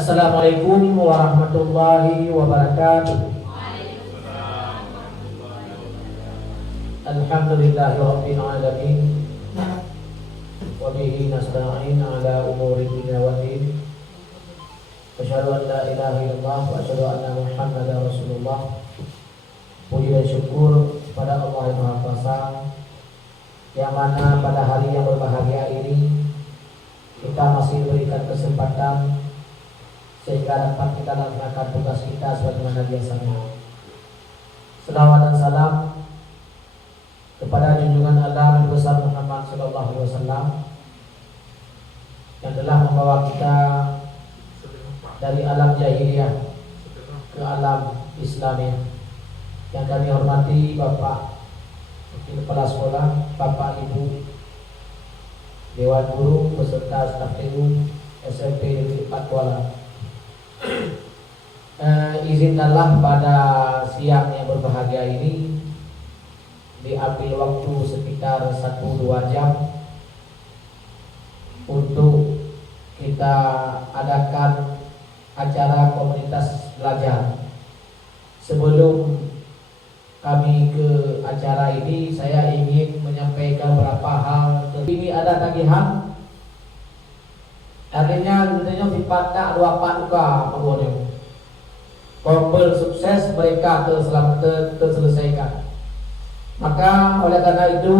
Assalamualaikum warahmatullahi wabarakatuh. Alhamdulillahirabbil alamin. Wa bihi nasta'in ala umuri dunya waddin. Asyhadu an la ilaha illallah wa asyhadu anna Muhammadar Rasulullah. Puji dan syukur pada Allah yang Maha Kuasa, yang mana pada hari yang berbahagia ini kita masih diberikan kesempatan sehingga dapat kita laksanakan tugas kita sebagaimana biasanya. Selawat dan salam kepada junjungan Allah Nabi besar Muhammad sallallahu alaihi wasallam yang telah membawa kita dari alam jahiliyah ke alam Islamiyah. Yang kami hormati Bapak Kepala Sekolah, Bapak Ibu Dewan Guru beserta staf TU SMP Negeri 4 Kuala. Izinkanlah pada siang yang berbahagia ini diambil waktu sekitar 1-2 jam untuk kita adakan acara komunitas belajar. Sebelum kami ke acara ini, saya ingin menyampaikan beberapa hal. Ini ada tagihan, artinya sifatnya dua paduka pokoknya. Kompel sukses mereka terselesaikan. Maka oleh karena itu,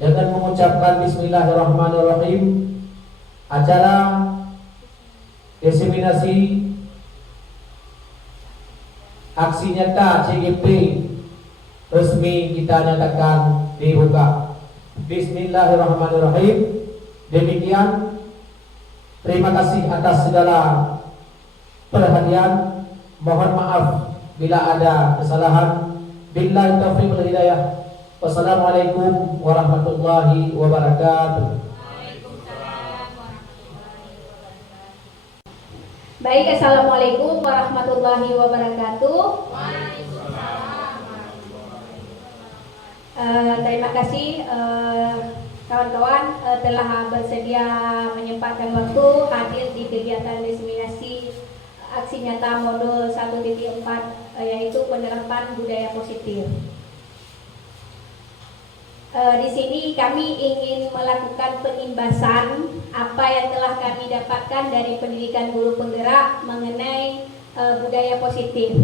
dengan mengucapkan Bismillahirrahmanirrahim, acara diseminasi aksi nyata CGP resmi kita nyatakan dibuka. Bismillahirrahmanirrahim. Demikian, terima kasih atas segala perhatian. Mohon maaf bila ada kesalahan. Billahi taufiq wal hidayah. Wassalamualaikum warahmatullahi wabarakatuh. Baik, assalamualaikum warahmatullahi wabarakatuh. Terima kasih kawan-kawan telah bersedia menyempatkan waktu hadir di kegiatan diseminasi aksi nyata modul 1.4 yaitu penerapan budaya positif. Di sini kami ingin melakukan penimbasan apa yang telah kami dapatkan dari pendidikan guru penggerak mengenai budaya positif.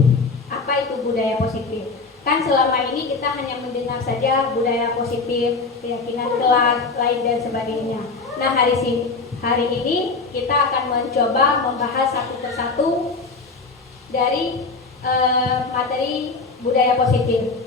Apa itu budaya positif? Kan selama ini kita hanya mendengar saja budaya positif, keyakinan kelas, lain dan sebagainya. Nah, hari ini kita akan mencoba membahas satu persatu dari materi budaya positif.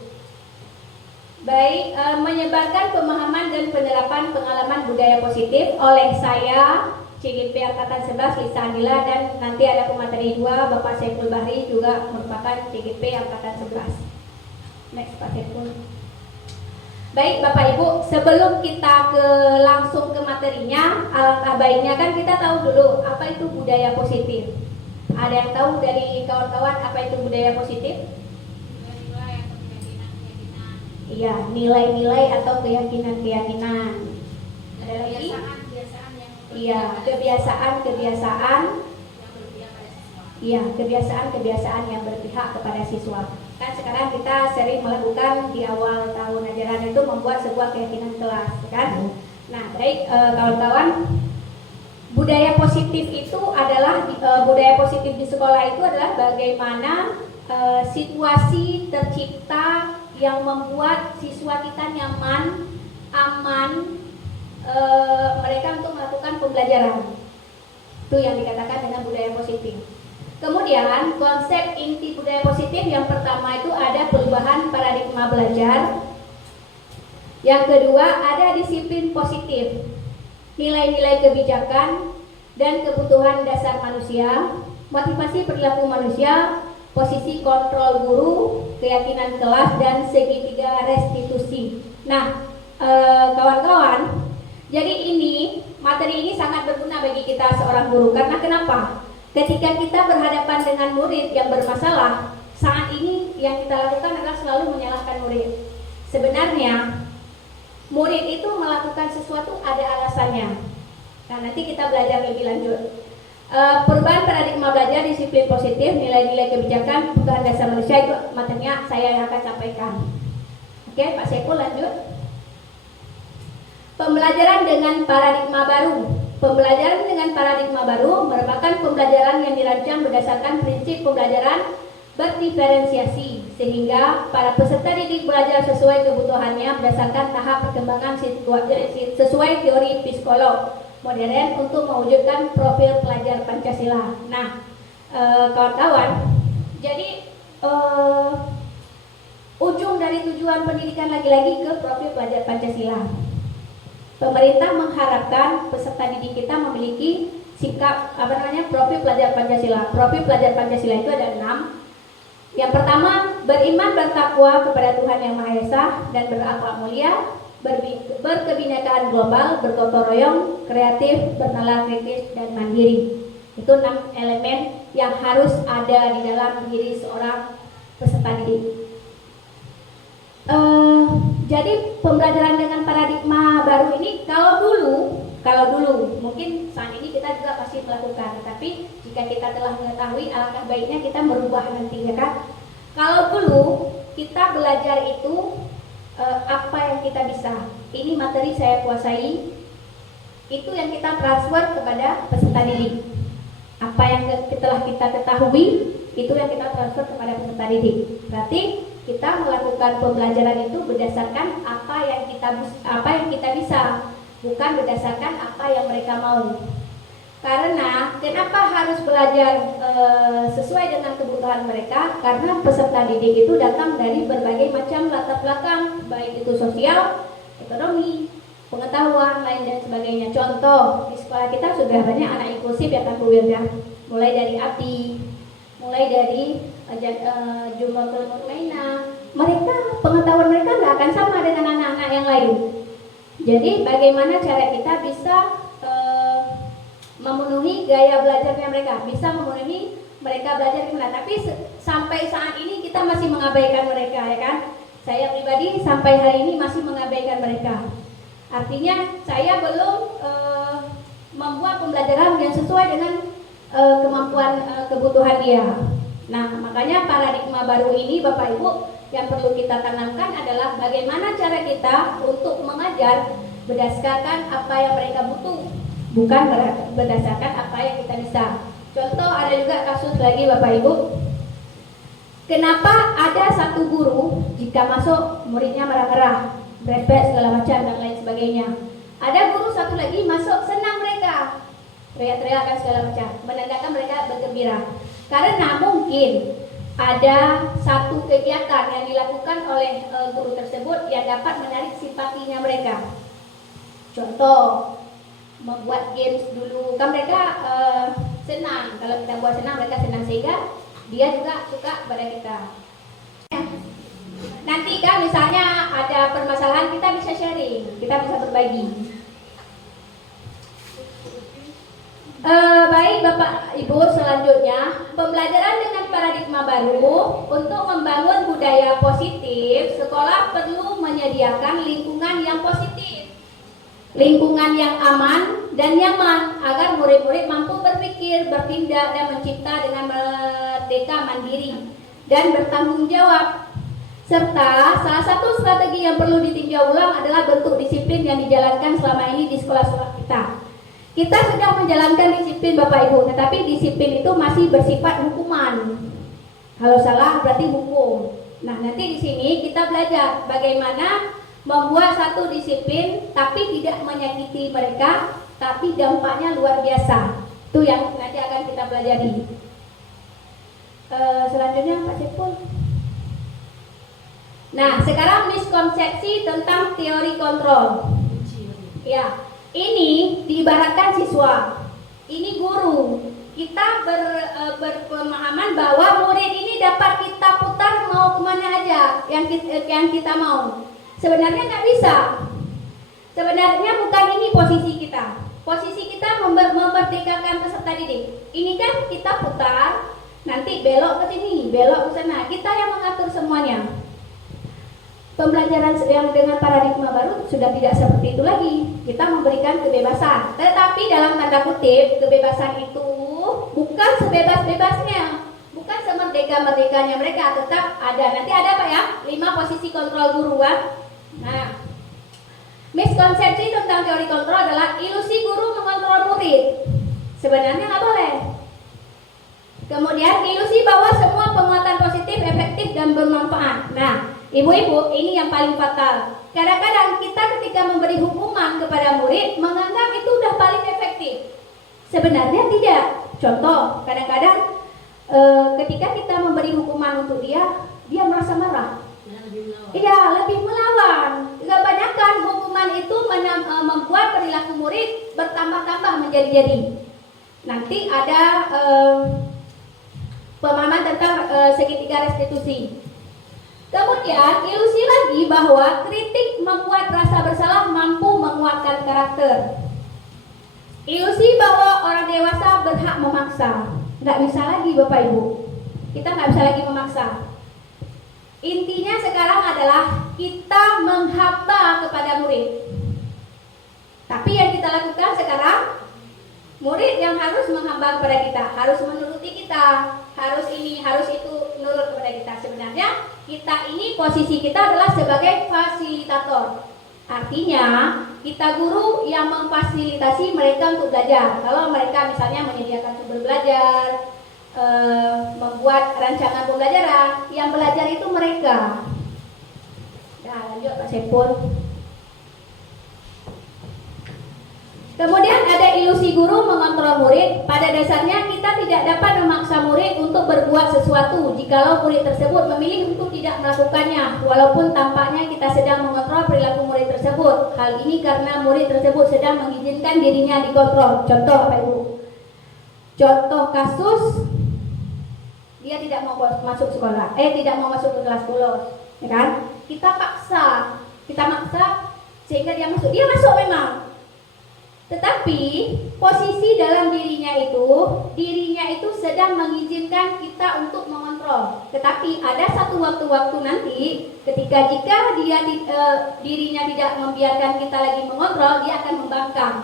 Baik, menyebarkan pemahaman dan penerapan pengalaman budaya positif oleh saya CGP Angkatan 11 Lisa Andila, dan nanti ada pemateri 2 Bapak Saiful Bahri juga merupakan CGP Angkatan 11. Next Pak Saiful. Baik Bapak Ibu, sebelum kita langsung ke materinya, alangkah baiknya kan kita tahu dulu apa itu budaya positif. Ada yang tahu dari kawan-kawan apa itu budaya positif? Iya, nilai-nilai atau keyakinan-keyakinan. Ada lagi? Iya, kebiasaan. Iya, kebiasaan yang berpihak kepada siswa. Kan sekarang kita sering melakukan di awal tahun ajaran itu membuat sebuah keyakinan kelas, kan? Nah, baik kawan-kawan, budaya positif itu adalah budaya positif di sekolah itu adalah bagaimana situasi tercipta yang membuat siswa kita nyaman, aman, mereka untuk melakukan pembelajaran. Itu yang dikatakan dengan budaya positif. Kemudian konsep inti budaya positif yang pertama itu ada perubahan paradigma belajar. Yang kedua ada disiplin positif, nilai-nilai kebijakan dan kebutuhan dasar manusia, motivasi perilaku manusia, posisi kontrol guru, keyakinan kelas, dan segitiga restitusi. Nah, kawan-kawan, jadi materi ini sangat berguna bagi kita seorang guru. Karena kenapa? Ketika kita berhadapan dengan murid yang bermasalah, saat ini yang kita lakukan adalah selalu menyalahkan murid. Sebenarnya, murid itu melakukan sesuatu ada alasannya. Nah, nanti kita belajar lebih lanjut. Perubahan paradigma belajar, disiplin positif, nilai-nilai kebijakan, kebutuhan dasar manusia, itu materinya saya yang akan sampaikan. Oke, Pak Saiful lanjut. Pembelajaran dengan paradigma baru. Pembelajaran dengan paradigma baru merupakan pembelajaran yang dirancang berdasarkan prinsip pembelajaran berdiferensiasi, sehingga para peserta didik belajar sesuai kebutuhannya berdasarkan tahap perkembangan sesuai teori psikolog modern untuk mewujudkan profil pelajar Pancasila. Nah, kawan-kawan, jadi ujung dari tujuan pendidikan lagi-lagi ke profil pelajar Pancasila. Pemerintah mengharapkan peserta didik kita memiliki sikap profil pelajar Pancasila. Profil pelajar Pancasila itu ada 6. Yang pertama, beriman bertakwa kepada Tuhan Yang Maha Esa dan berakhlak mulia, berkebinekaan global, bergotong royong, kreatif, bernalar kritis, dan mandiri. Itu 6 elemen yang harus ada di dalam diri seorang peserta didik. Jadi pembelajaran dengan paradigma baru ini kalau dulu mungkin saat ini kita juga pasti melakukan, tapi jika kita telah mengetahui, alangkah baiknya kita merubah nanti, ya kan? Kalau dulu kita belajar itu apa yang kita bisa, ini materi saya kuasai, itu yang kita transfer kepada peserta didik. Apa yang telah kita ketahui, itu yang kita transfer kepada peserta didik. Berarti kita melakukan pembelajaran itu berdasarkan apa yang kita bisa, bukan berdasarkan apa yang mereka mau. Karena kenapa harus belajar sesuai dengan kebutuhan mereka? Karena peserta didik itu datang dari berbagai macam latar belakang, baik itu sosial, ekonomi, pengetahuan, lain dan sebagainya. Contoh, di sekolah kita sudah banyak anak inklusif ya Kak Wilda, mulai dari abdi, mulai dari jumlah kelompok mainan. Mereka, pengetahuan mereka nggak akan sama dengan anak-anak yang lain. Jadi bagaimana cara kita bisa memenuhi gaya belajarnya mereka, bisa memenuhi mereka belajar gimana. Tapi sampai saat ini kita masih mengabaikan mereka, ya kan? Saya pribadi sampai hari ini masih mengabaikan mereka. Artinya saya belum membuat pembelajaran yang sesuai dengan kemampuan kebutuhan dia. Nah, makanya paradigma baru ini Bapak Ibu yang perlu kita tanamkan adalah bagaimana cara kita untuk mengajar berdasarkan apa yang mereka butuh, bukan berdasarkan apa yang kita bisa. Contoh, ada juga kasus lagi Bapak Ibu, kenapa ada satu guru jika masuk muridnya marah-marah, berepet segala macam dan lain sebagainya. Ada guru satu lagi masuk senang mereka, teriak-teriak dan segala macam, menandakan mereka bergembira. Karena mungkin ada satu kegiatan yang dilakukan oleh guru tersebut yang dapat menarik simpatinya mereka. Contoh, membuat games dulu, kan mereka senang. Kalau kita buat senang, mereka senang, sehingga dia juga suka pada kita. Nanti kan misalnya ada permasalahan, kita bisa sharing, kita bisa berbagi. Baik Bapak Ibu, selanjutnya pembelajaran dengan paradigma baru. Untuk membangun budaya positif, sekolah perlu menyediakan lingkungan yang positif, lingkungan yang aman dan nyaman agar murid-murid mampu berpikir, bertindak dan mencipta dengan merdeka, mandiri dan bertanggung jawab. Serta salah satu strategi yang perlu ditinjau ulang adalah bentuk disiplin yang dijalankan selama ini di sekolah-sekolah kita. Kita sedang menjalankan disiplin Bapak Ibu, tetapi disiplin itu masih bersifat hukuman. Kalau salah berarti hukum. Nah, nanti di sini kita belajar bagaimana membuat satu disiplin tapi tidak menyakiti mereka, tapi dampaknya luar biasa. Itu yang nanti akan kita pelajari. Selanjutnya Pak Saiful. Nah, sekarang miskonsepsi tentang teori kontrol. Ya. Ini diibaratkan siswa, ini guru. Kita berpemahaman bahwa murid ini dapat kita putar mau kemana aja yang kita mau. Sebenarnya nggak bisa. Sebenarnya bukan ini posisi kita. Posisi kita memerdekakan peserta didik. Ini kan kita putar, nanti belok ke sini, belok ke sana. Kita yang mengatur semuanya. Pembelajaran yang dengan paradigma baru sudah tidak seperti itu lagi. Kita memberikan kebebasan, tetapi dalam tanda kutip kebebasan itu bukan sebebas-bebasnya, bukan semerdeka-merdekanya mereka, tetap ada. Nanti ada apa ya? 5 posisi kontrol guru kan? Nah, miskonsepsi tentang teori kontrol adalah ilusi guru mengontrol murid. Sebenarnya nggak boleh. Kemudian ilusi bahwa semua penguatan positif, efektif dan bermanfaat. Nah, ibu-ibu, ini yang paling fatal. Kadang-kadang kita ketika memberi hukuman kepada murid menganggap itu udah paling efektif. Sebenarnya tidak. Contoh, kadang-kadang ketika kita memberi hukuman untuk dia merasa marah. Iya, lebih melawan. Kebanyakan hukuman itu membuat perilaku murid bertambah-tambah menjadi-jadi. Nanti ada pemahaman tentang segitiga restitusi. Kemudian ilusi lagi bahwa kritik membuat rasa bersalah mampu menguatkan karakter. Ilusi bahwa orang dewasa berhak memaksa. Nggak bisa lagi Bapak Ibu. Kita nggak bisa lagi memaksa. Intinya sekarang adalah kita menghamba kepada murid. Tapi yang kita lakukan sekarang, murid yang harus menghamba kepada kita, harus menuruti kita, harus ini, harus itu, nurut kepada kita. Sebenarnya kita ini posisi kita adalah sebagai fasilitator. Artinya kita guru yang memfasilitasi mereka untuk belajar. Kalau mereka misalnya menyediakan sumber belajar, membuat rancangan pembelajaran, yang belajar itu mereka. Nah, lanjut Pak Sepul. Kemudian ada ilusi guru mengontrol murid. Pada dasarnya kita tidak dapat memaksa murid untuk berbuat sesuatu jikalau murid tersebut memilih untuk tidak melakukannya, walaupun tampaknya kita sedang mengontrol perilaku murid tersebut. Hal ini karena murid tersebut sedang mengizinkan dirinya dikontrol. Contoh Bapak Ibu. Contoh kasus, dia tidak mau masuk sekolah, tidak mau masuk ke kelas bolos, ya kan? Kita maksa sehingga dia masuk. Dia masuk memang. Tetapi posisi dalam dirinya itu sedang mengizinkan kita untuk mengontrol. Tetapi ada satu waktu-waktu nanti ketika jika dirinya tidak membiarkan kita lagi mengontrol, dia akan membangkang.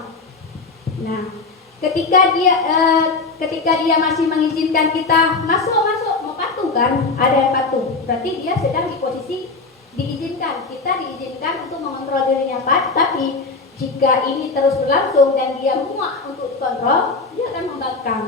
Nah, ketika dia masih mengizinkan kita masuk mau patuh kan, ada yang patuh. Berarti dia sedang di posisi diizinkan. Kita diizinkan untuk mengontrol dirinya, tapi jika ini terus berlangsung dan dia muak untuk kontrol, dia akan membangkang.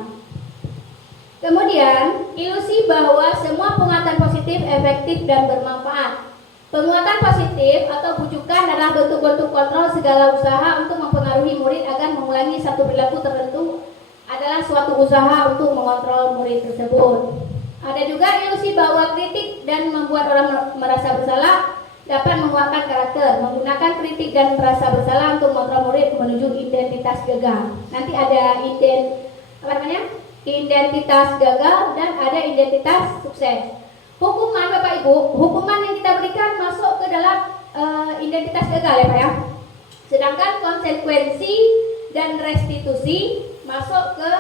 Kemudian, ilusi bahwa semua penguatan positif, efektif, dan bermanfaat. Penguatan positif atau bujukan adalah bentuk-bentuk kontrol segala usaha untuk mempengaruhi murid agar mengulangi satu perilaku tertentu adalah suatu usaha untuk mengontrol murid tersebut. Ada juga ilusi bahwa kritik dan membuat orang merasa bersalah dapat menguatkan karakter. Menggunakan kritik dan merasa bersalah untuk mengontrol murid menuju identitas gagal. Nanti ada identitas gagal dan ada identitas sukses. Hukuman Bapak Ibu, hukuman yang kita berikan masuk ke dalam identitas gagal ya Pak ya. Sedangkan konsekuensi dan restitusi masuk ke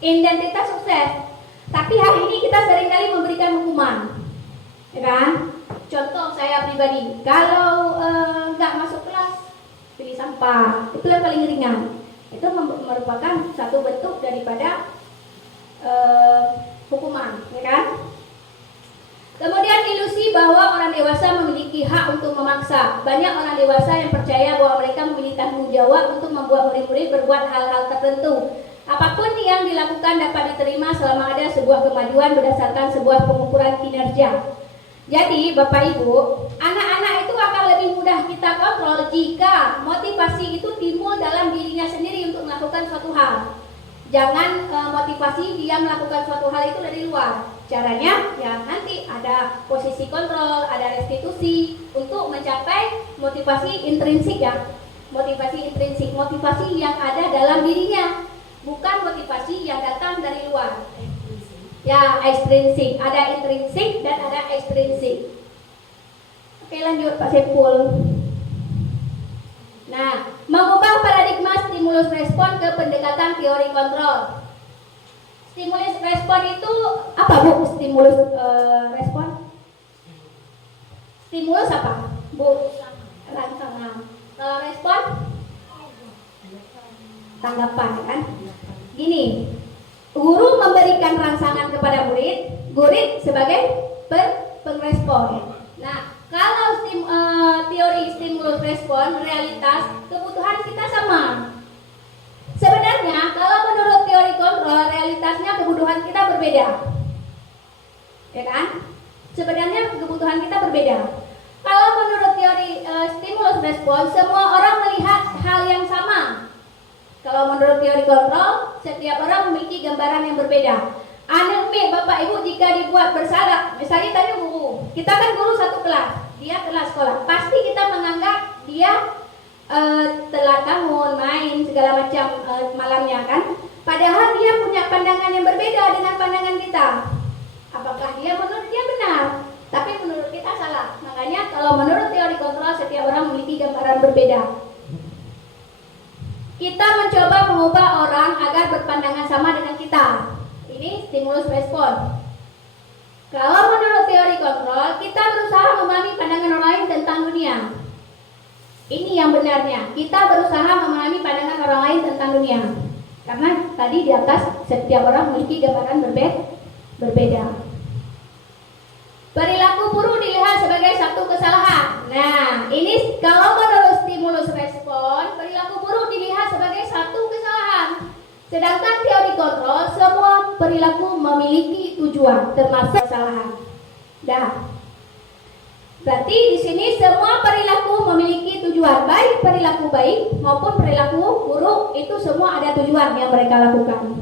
identitas sukses. Tapi hari ini kita seringkali memberikan hukuman, ya kan? Contoh saya pribadi, kalau nggak masuk kelas, pilih sampah, itu yang paling ringan. Itu merupakan satu bentuk daripada hukuman, ya kan? Kemudian ilusi bahwa orang dewasa memiliki hak untuk memaksa. Banyak orang dewasa yang percaya bahwa mereka memiliki tanggung jawab untuk membuat murid-murid berbuat hal-hal tertentu. Apapun yang dilakukan dapat diterima selama ada sebuah kemajuan berdasarkan sebuah pengukuran kinerja. Jadi Bapak Ibu, anak-anak itu akan lebih mudah kita kontrol jika motivasi itu timbul dalam dirinya sendiri untuk melakukan suatu hal. Jangan motivasi dia melakukan suatu hal itu dari luar. Caranya ya nanti ada posisi kontrol, ada restitusi untuk mencapai motivasi intrinsik ya. Motivasi intrinsik, motivasi yang ada dalam dirinya, bukan motivasi yang datang dari luar. Ya, ekstrinsik, ada intrinsik dan ada ekstrinsik. Oke, lanjut Pak Sepul. Nah, mengubah paradigma stimulus respon ke pendekatan teori kontrol. Stimulus respon itu apa Bu? Stimulus respon? Stimulus apa Bu? Rangsangan. Kalau respon? Tanggapan kan? Gini, guru memberikan rangsangan kepada murid, murid sebagai pengrespon. Nah, kalau teori stimulus respon realitas kebutuhan kita sama. Sebenarnya kalau menurut teori kontrol realitasnya kebutuhan kita berbeda, ya kan? Sebenarnya kebutuhan kita berbeda. Kalau menurut teori stimulus respon semua orang melihat hal yang sama. Kalau menurut teori kontrol, setiap orang memiliki gambaran yang berbeda. Anime Bapak Ibu jika dibuat bersalah, misalnya tadi guru, kita kan guru satu kelas, dia kelas sekolah, pasti kita menganggap dia telat bangun, main segala macam malamnya kan. Padahal dia punya pandangan yang berbeda dengan pandangan kita. Apakah menurut dia benar, tapi menurut kita salah. Makanya kalau menurut teori kontrol setiap orang memiliki gambaran berbeda. Kita mencoba mengubah orang agar berpandangan sama dengan kita. Ini stimulus respon. Kalau menurut teori kontrol, kita berusaha memahami pandangan orang lain tentang dunia. Ini yang benarnya. Kita berusaha memahami pandangan orang lain tentang dunia. Karena tadi di atas setiap orang memiliki gambaran berbeda. Perilaku buruk dilihat sebagai satu kesalahan. Nah, ini kalau menurut stimulus respon, perilaku buruk dilihat sebagai satu kesalahan. Sedangkan teori kontrol, semua perilaku memiliki tujuan, termasuk kesalahan. Berarti di sini semua perilaku memiliki tujuan, baik perilaku baik maupun perilaku buruk, itu semua ada tujuan yang mereka lakukan.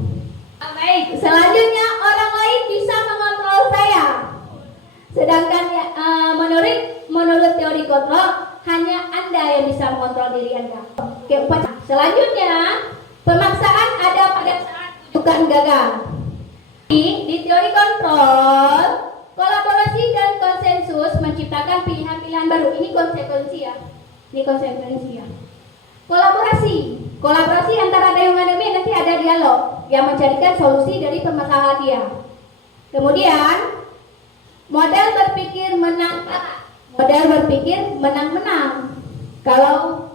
Baik, selanjutnya orang lain bisa mengontrol saya. Sedangkan menurut teori kontrol, hanya Anda yang bisa mengontrol diri Anda. Selanjutnya, pemaksaan ada pada saat bukan gagal. Di teori kontrol, kolaborasi dan konsensus menciptakan pilihan-pilihan baru. Ini konsekuensi ya. Kolaborasi antara dayung anime, nanti ada dialog yang mencarikan solusi dari permasalahan dia. Kemudian model berpikir menang-menang. Kalau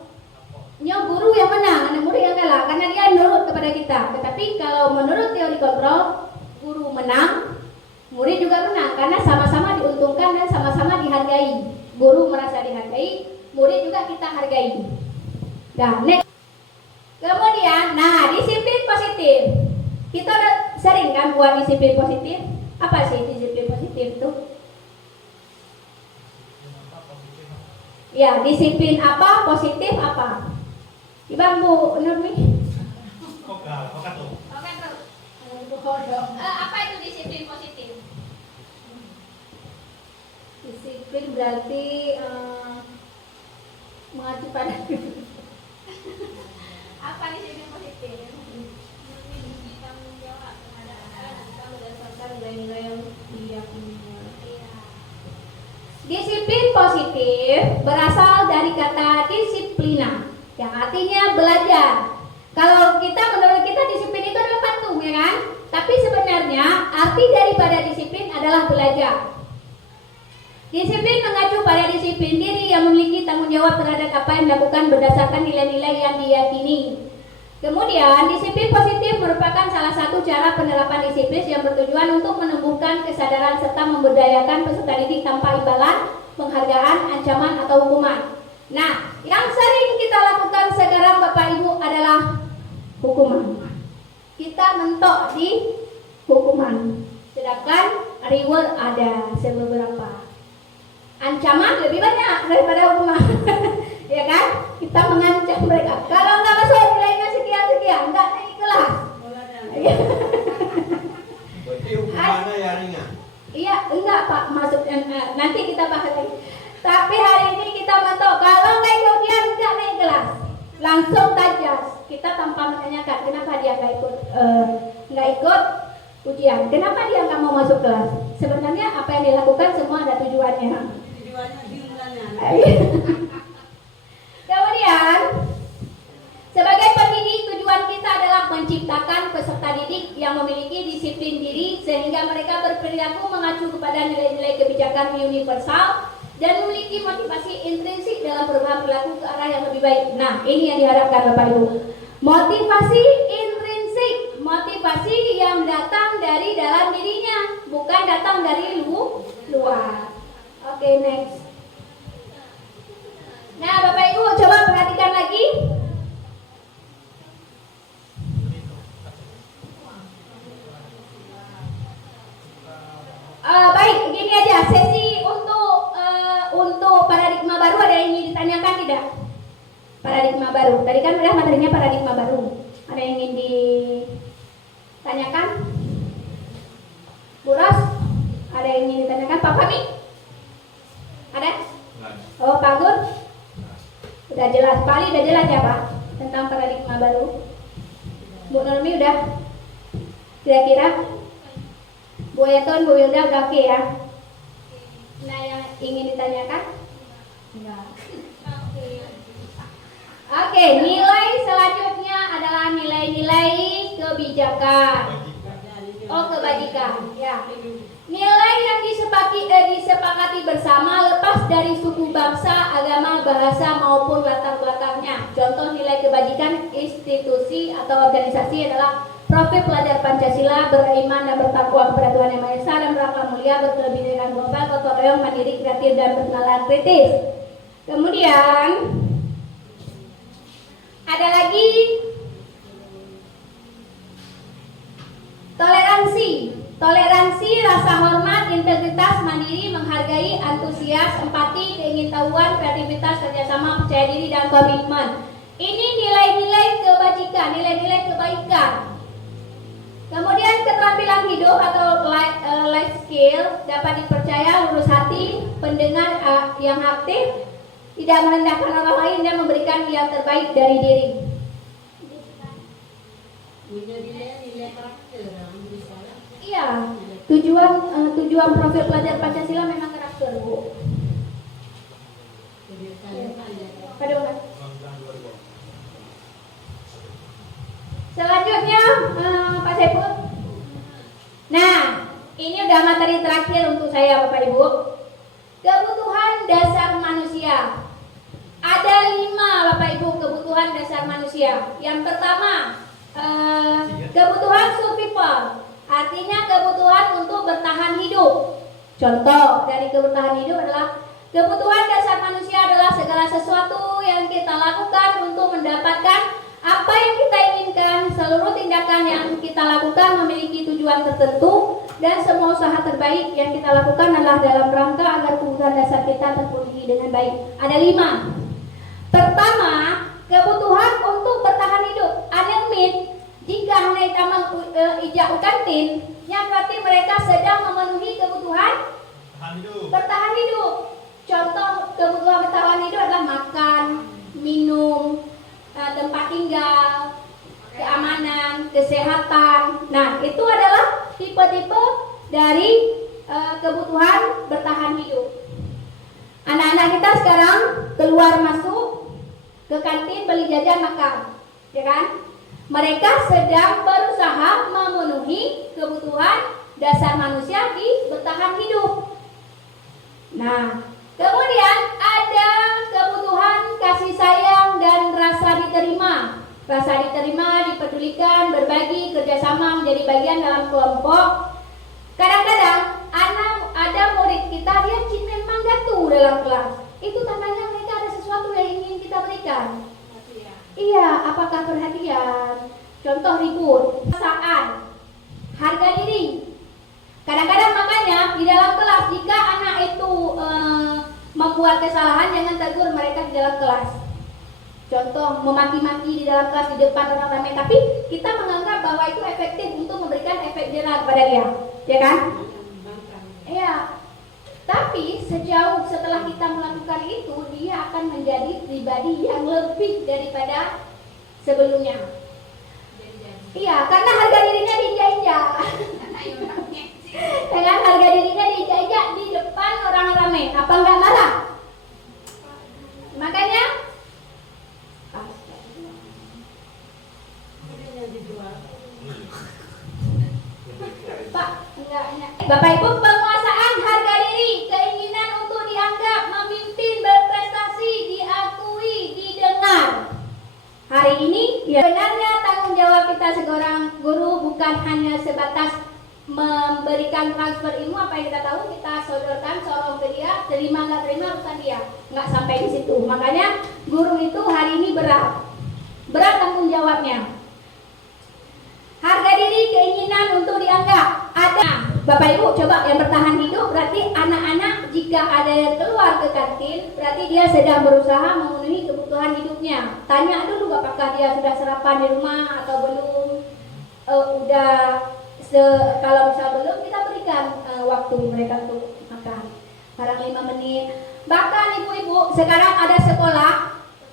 guru yang menang, anak murid yang kalah karena dia nurut kepada kita. Tetapi kalau menurut teori kontrol, guru menang, murid juga menang karena sama-sama diuntungkan dan sama-sama dihargai. Guru merasa dihargai, murid juga kita hargai. Kemudian, disiplin positif. Kita udah sering kan buat disiplin positif. Apa sih disiplin positif itu? Ya, disiplin apa, positif apa? Ibang Bu Nurmi. Apa itu disiplin positif? Disiplin berarti mengacu pada apa disiplin positif? Tanggung jawab terhadap berdasarkan nilai-nilai yang diyakini. Disiplin positif berasal dari kata disiplina, yang artinya belajar. Kalau menurut kita disiplin itu adalah patuh, ya kan? Tapi sebenarnya arti daripada disiplin adalah belajar. Disiplin mengacu pada disiplin diri yang memiliki tanggung jawab terhadap apa yang dilakukan berdasarkan nilai-nilai yang diyakini. Kemudian, disiplin positif merupakan salah satu cara penerapan disiplin yang bertujuan untuk menumbuhkan kesadaran serta memberdayakan peserta didik tanpa imbalan, penghargaan, ancaman, atau hukuman. Nah, yang sering kita lakukan sekarang Bapak Ibu adalah hukuman. Kita mentok di hukuman. Sedangkan reward ada beberapa. Ancaman lebih banyak daripada hukuman. Ya kan? Kita mengancam mereka. Kalau nggak masuk nilainya sekian, nggak naik kelas. Berarti hukumannya ya ringan? Iya, enggak Pak. Nanti kita bahas lagi. Tapi hari ini kita mentok. Kalau nggak ikut ujian, nggak naik kelas. Langsung tajas. Kita tanpa menanyakan kenapa dia nggak ikut ujian. Kenapa dia nggak mau masuk kelas? Sebenarnya apa yang dilakukan semua ada tujuannya. Kemudian, sebagai pendidik, tujuan kita adalah menciptakan peserta didik yang memiliki disiplin diri sehingga mereka berperilaku mengacu kepada nilai-nilai kebijakan universal dan memiliki motivasi intrinsik dalam perubahan perilaku ke arah yang lebih baik. Nah, ini yang diharapkan Bapak Ibu. Motivasi intrinsik. motivasi yang datang dari dalam dirinya, bukan datang dari luar. Oke, next. Nah, Bapak Ibu coba perhatikan lagi. Baik, gini aja sesi untuk paradigma baru, ada yang ingin ditanyakan tidak? Paradigma baru. Tadi kan udah materinya paradigma baru. Ada yang ingin ditanyakan? Bu Ros, ada yang ingin ditanyakan? Pak Fahmi? Ada? Oh, Pak Gun? Udah jelas, Pak Ali udah jelas ya Pak tentang paradigma baru. Bu Nurmi udah? Kira-kira? Bu Eton, Bu Wilda udah oke ya? Nah, yang ingin ditanyakan? Enggak. Oke, nilai selanjutnya adalah nilai-nilai kebijakan. Oh, kebajikan, ya. Nilai yang disepakati bersama lepas dari suku bangsa, agama, bahasa maupun latar belakangnya. Contoh nilai kebajikan institusi atau organisasi adalah profil pelajar Pancasila, beriman dan bertakwa kepada Tuhan Yang Maha Esa dan berakhlak mulia, berkebinekaan global, gotong royong, mandiri, kreatif dan bernalar kritis. Kemudian ada lagi toleransi, rasa hormat, integritas, mandiri, menghargai, antusias, empati, keingintahuan, kreativitas, kerjasama, percaya diri dan komitmen. Ini nilai-nilai kebajikan, nilai-nilai kebaikan. Kemudian keterampilan hidup atau life skill, dapat dipercaya, lurus hati, pendengar yang aktif, tidak merendahkan orang lain dan memberikan yang terbaik dari diri. Iya, tujuan profil pelajar Pancasila memang karakter, Bu. Selanjutnya Pak Saiful. Nah, ini udah materi terakhir untuk saya Bapak Ibu. Kebutuhan dasar manusia. Ada 5 Bapak Ibu kebutuhan dasar manusia. Yang pertama, kebutuhan survival. Artinya kebutuhan untuk bertahan hidup. Contoh dari kebutuhan hidup adalah kebutuhan dasar manusia adalah segala sesuatu yang kita lakukan untuk mendapatkan apa yang kita inginkan. Seluruh tindakan yang kita lakukan memiliki tujuan tertentu dan semua usaha terbaik yang kita lakukan adalah dalam rangka agar kebutuhan dasar kita terpenuhi dengan baik. Ada 5. Pertama, kebutuhan untuk bertahan hidup. Anemid. Jika hanya ijak ukantin, yang berarti mereka sedang memenuhi kebutuhan bertahan hidup. Contoh kebutuhan bertahan hidup adalah makan, minum, tempat tinggal, keamanan, kesehatan. Nah, itu adalah tipe-tipe dari kebutuhan bertahan hidup. Anak-anak kita sekarang keluar masuk ke kantin beli jajan makan, ya kan? Mereka sedang berusaha memenuhi kebutuhan dasar manusia di bertahan hidup. Nah, kemudian ada kebutuhan kasih sayang dan rasa diterima. Rasa diterima, dipedulikan, berbagi, kerjasama, menjadi bagian dalam kelompok. Kadang-kadang ada murid kita, dia memang jatuh dalam kelas. Itu tandanya mereka ada sesuatu yang ingin kita berikan. Iya, apakah perhatian? Contoh ribut, perasaan, harga diri. Kadang-kadang makanya di dalam kelas jika anak itu membuat kesalahan, jangan tegur mereka di dalam kelas. Contoh memaki-maki di dalam kelas di depan orang ramai, tapi kita menganggap bahwa itu efektif untuk memberikan efek jerah kepada dia, ya kan? Iya. Tapi sejauh setelah kita melakukan itu, dia akan menjadi pribadi yang lebih daripada sebelumnya. Iya, karena harga dirinya diinjak-injak. Dengan harga dirinya diinjak-injak di depan orang ramai, apa enggak marah? Makanya Pak, enggak. Bapak Ibu, penguasaan harga diri, keinginan untuk dianggap, memimpin, berprestasi, diakui, didengar. Hari ini sebenarnya tanggung tanggung jawab kita seorang guru bukan hanya sebatas memberikan transfer ilmu. Apa yang kita tahu kita sodorkan, sorong ke dia, terima nggak terima urusan dia, nggak sampai di situ. Makanya guru itu hari ini berat tanggung jawabnya. Harga diri, keinginan untuk dianggap ada. Bapak Ibu coba yang bertahan hidup berarti anak-anak jika ada yang keluar ke kantin berarti dia sedang berusaha memenuhi kebutuhan hidupnya. Tanya dulu apakah dia sudah sarapan di rumah atau belum. Kalau misal belum, kita berikan waktu mereka untuk makan barang 5 menit. Bahkan ibu-ibu sekarang ada sekolah,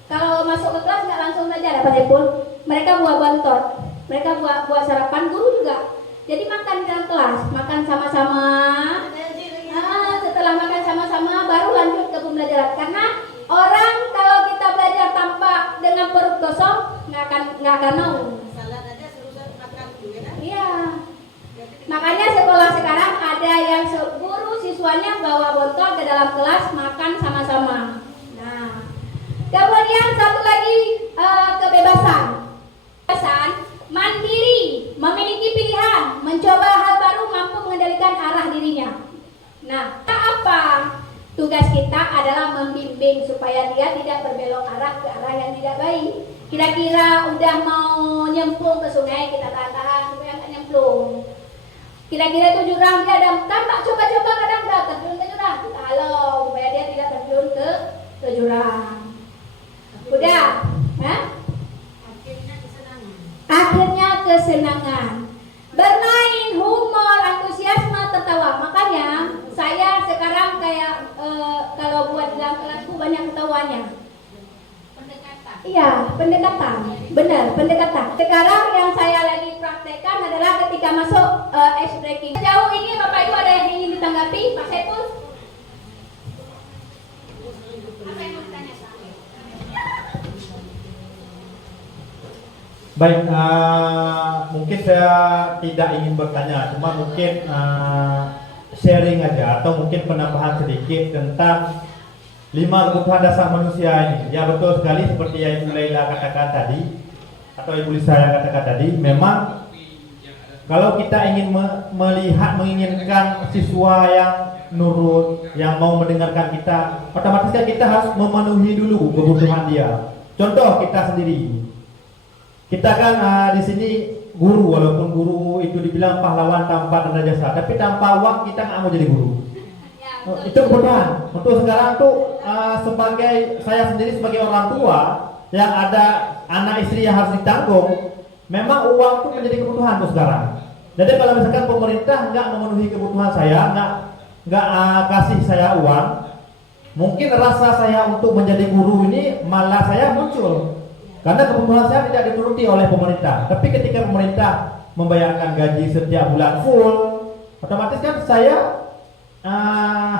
kalau masuk ke kelas nggak langsung belajar Pak Saiful, mereka buat bontot, mereka buat sarapan, guru juga. Jadi makan di dalam kelas, makan sama-sama. Setelah makan sama-sama baru lanjut ke pembelajaran. Karena orang kalau kita belajar tanpa dengan perut kosong nggak akan mau. Iya. Makanya sekolah sekarang ada yang guru siswanya bawa botol ke dalam kelas makan sama-sama. Nah, kemudian satu lagi kebebasan. Mandiri, memiliki pilihan, mencoba hal baru, mampu mengendalikan arah dirinya. Nah, apa? Tugas kita adalah membimbing supaya dia tidak berbelok arah ke arah yang tidak baik. Kira-kira udah mau nyemplung ke sungai, kita tahan-tahan supaya nggak nyemplung. Kira-kira itu jurang, dia ada tampak coba-coba kadang udah terjun ke jurang, kita halau supaya dia tidak terjun ke jurang. Udah, akhirnya kesenangan, bermain, humor, antusiasme, tertawa. Makanya saya sekarang kayak kalau buat dalam kelasku banyak ketawanya. Iya, pendekatan, benar, pendekatan. Sekarang yang saya lagi praktekkan adalah ketika masuk ice breaking. Sejauh ini Bapak Ibu ada yang ingin ditanggapi, Pak Saiful? Apa yang mau ditanya? Baik, mungkin saya tidak ingin bertanya, cuma mungkin sharing aja atau mungkin penambahan sedikit tentang 5 kebutuhan dasar manusia ini. Ya betul sekali seperti yang Ibu Laila katakan tadi atau Ibu Lisa yang katakan tadi. Memang kalau kita ingin menginginkan siswa yang nurut, yang mau mendengarkan kita, otomatis kita harus memenuhi dulu kebutuhan dia. Contoh kita sendiri. Kita kan di sini guru, walaupun guru itu dibilang pahlawan tanpa tanda jasa, tapi tanpa uang kita nggak mau jadi guru. Itu kebutuhan. Untuk sekarang tuh sebagai saya sendiri sebagai orang tua yang ada anak istri yang harus ditanggung, memang uang itu menjadi kebutuhan untuk sekarang. Jadi kalau misalkan pemerintah nggak memenuhi kebutuhan saya, nggak kasih saya uang, mungkin rasa saya untuk menjadi guru ini malah saya muncul. Karena kebutuhan saya tidak dituruti oleh pemerintah. Tapi ketika pemerintah membayarkan gaji setiap bulan full, otomatis kan saya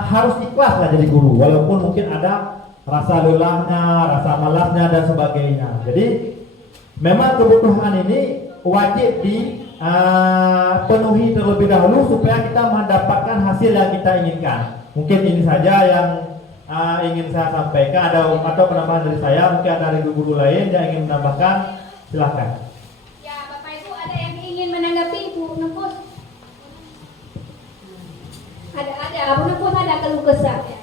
harus ikhlas lah jadi guru, walaupun mungkin ada rasa lelahnya, rasa malasnya dan sebagainya. Jadi memang kebutuhan ini wajib dipenuhi terlebih dahulu supaya kita mendapatkan hasil yang kita inginkan. Mungkin ini saja yang ingin saya sampaikan. Atau penambahan dari saya, mungkin ada dari guru lain yang ingin menambahkan, silahkan. Ya Bapak Ibu ada yang ingin menanggapi Bu Nempus? Ada Bu Nempus ada keluh kesah ya?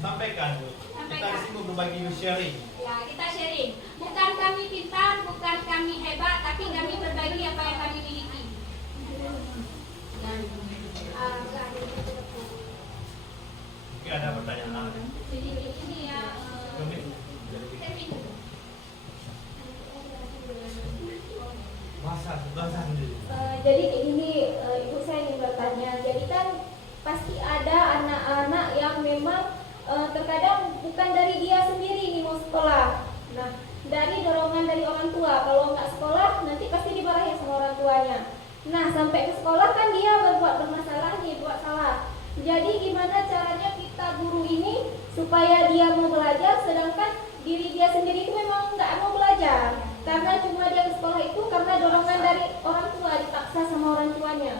Sampaikan. Kita di sini berbagi sharing. Ya kita sharing. Bukan kami pintar, bukan kami hebat, tapi kami berbagi apa yang kami miliki. Mungkin ada pertanyaan. Ini ya. Jadi kayak gini, ibu saya ingin bertanya. Jadi kan pasti ada anak-anak yang memang terkadang bukan dari dia sendiri nih mau sekolah. Nah, dari dorongan dari orang tua. Kalau nggak sekolah, nanti pasti dimarahin sama orang tuanya. Nah, sampai ke sekolah kan dia bermasalah nih, buat salah. Jadi gimana caranya kita guru ini supaya dia mau belajar, sedangkan diri dia sendiri itu memang nggak mau belajar. Karena cuma dia ke sekolah itu karena dorongan dari orang tua, dipaksa sama orang tuanya.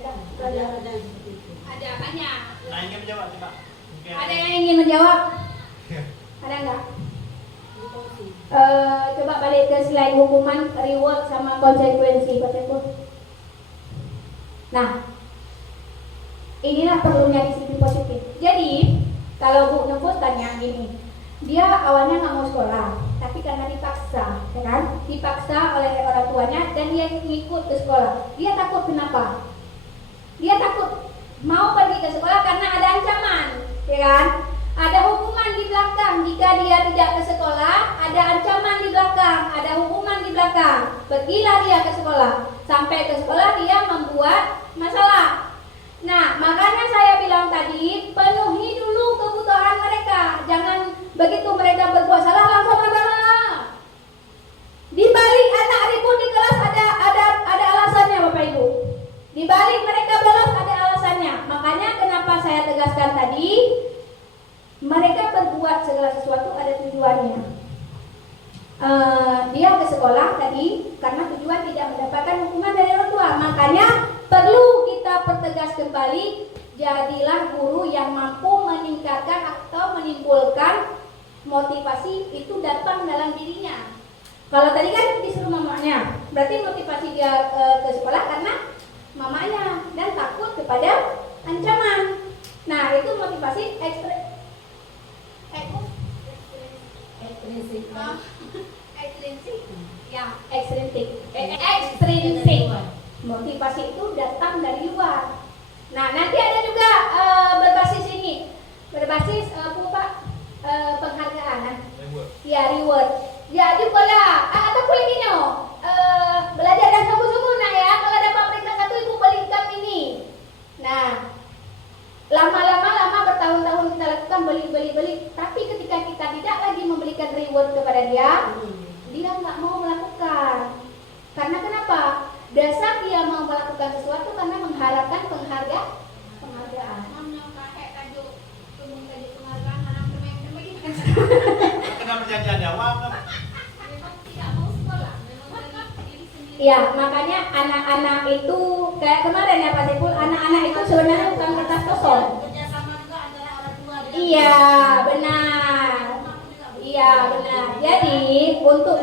Ada banyak. Nah, ingin menjawab, Pak. Ada yang ingin menjawab? Ada nggak? Coba balik ke slide hukuman, reward sama konsekuensi. Nah, inilah perlunya disiplin positif. Jadi kalau Bu Nufus tanya gini, dia awalnya nggak mau sekolah, tapi karena dipaksa, ya kan? Dipaksa oleh orang tuanya dan dia ngikut ke sekolah. Dia takut kenapa? Dia takut mau pergi ke sekolah karena ada ancaman, ya kan? Ada hukuman di belakang jika dia tidak ke sekolah, ada ancaman di belakang, ada hukuman di belakang. Pergilah dia ke sekolah, sampai ke sekolah dia membuat masalah. Nah, makanya saya bilang tadi, penuhi dulu kebutuhan mereka. Jangan begitu mereka berbuat salah langsung marah. Di balik anak ribut di kelas ada alasannya, Bapak Ibu. Di balik mereka bolos ada alasannya. Makanya kenapa saya tegaskan tadi, mereka berbuat segala sesuatu ada tujuannya. Dia ke sekolah tadi karena tujuan tidak mendapatkan hukuman dari orang tua. Makanya perlu kita pertegas kembali, jadilah guru yang mampu meningkatkan atau menimbulkan motivasi itu datang dalam dirinya. Kalau tadi kan disuruh mamanya, berarti motivasi dia ke sekolah karena mamanya dan takut kepada ancaman. Nah, itu motivasi ekstrinsik. Motivasi itu datang dari luar. Nah, nanti ada juga berbasis ini, berbasis penghargaan, ya reward. Jadi pola atau boleh gini, belajar dan sungguh-sungguh nak ya. Kalau dapat peringkat 1 ibu belikan ini. Nah, lama bertahun-tahun kita lakukan beli. Tapi ketika kita tidak lagi memberikan reward kepada dia, dia nggak mau melakukan. Karena kenapa? Dasar dia mau melakukan sesuatu karena mengharapkan penghargaan. Kenapa perjanjian awal? Ya, makanya anak-anak itu kayak kemarin ya Pak Saiful, anak-anak itu sebenarnya bukan kertas kosong. Iya, benar. Iya, benar. Jadi untuk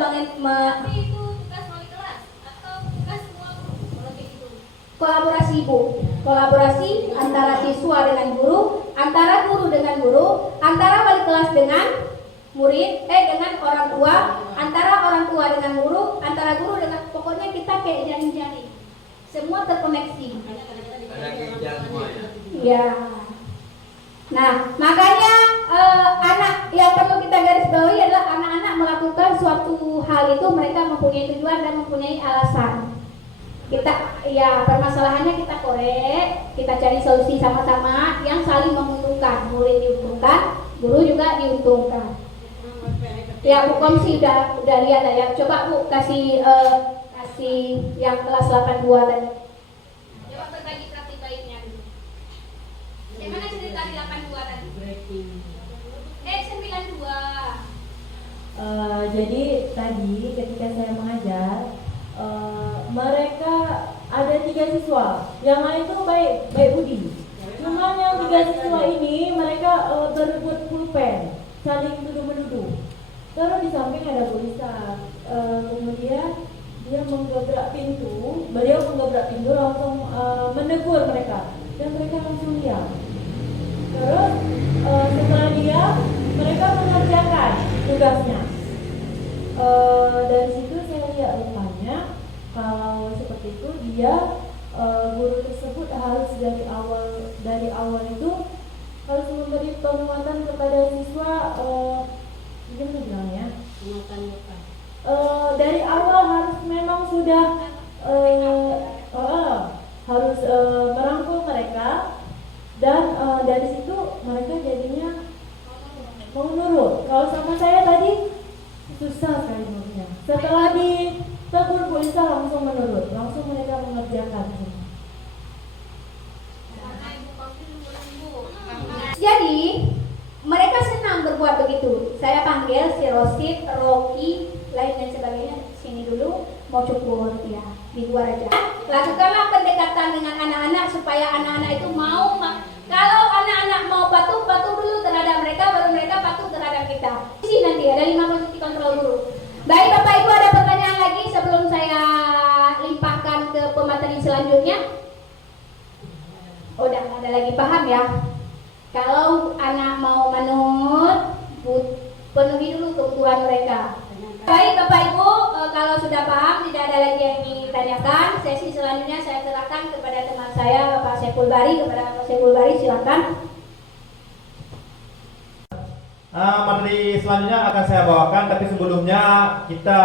kolaborasi Bu, kolaborasi antara siswa dengan guru, antara guru dengan guru, antara wali kelas dengan murid, dengan orang tua, antara orang tua dengan guru, antara guru dengan, pokoknya kita kayak jaring-jaring, semua terkoneksi. Ada kegiatan semua ya. Ya. Nah, makanya anak yang perlu kita garis bawahi adalah anak-anak melakukan suatu hal itu mereka mempunyai tujuan dan mempunyai alasan. Kita ya permasalahannya kita korek, kita cari solusi sama-sama yang saling menguntungkan, murid diuntungkan, guru juga diuntungkan. Ya Bu Komsi udah lihat ya. Coba Bu kasih yang kelas 82 tadi. Coba berbagi praktik baiknya dulu. Gimana cerita di 82 tadi? 92. Jadi tadi ketika saya mengajar, mereka ada 3 siswa, yang lain itu baik budi. Cuma yang 3 siswa ini mereka berebut pulpen, saling tuduh-menuduh. Terus di samping ada Bu Lisa. Kemudian dia menggebrak pintu, beliau menggebrak pintu langsung menegur mereka dan mereka langsung diam. Terus setelah diam, mereka mengerjakan tugasnya. Dari situ saya lihat rupanya kalau seperti itu dia guru tersebut harus dari awal itu harus memberi penguatan kepada siswa. Gimana bilangnya? Dari awal harus memang sudah harus merangkul mereka dan dari situ mereka jadinya mau nurut. Kalau sama saya tadi susah sekali nurutnya. Setelah ditegur Bu Lisa langsung menurut, langsung mereka mengerjakan. Jadi mereka senang berbuat begitu. Saya panggil si Rosid, Rocky, lain dan sebagainya sini dulu, mau cukur ya di luar aja. Lakukanlah pendekatan dengan anak-anak supaya anak-anak itu mau. Kalau anak-anak mau patuh dulu terhadap mereka, baru mereka patuh terhadap kita. Di sini nanti ada 5 posisi kontrol guru. penuhi dulu kebutuhan mereka. Baik Bapak Ibu, kalau sudah paham, tidak ada lagi yang ingin ditanyakan. Sesi selanjutnya saya serahkan kepada teman saya Bapak Saiful Bari. Kepada Bapak Saiful Bari, silakan. Materi selanjutnya akan saya bawakan, tapi sebelumnya kita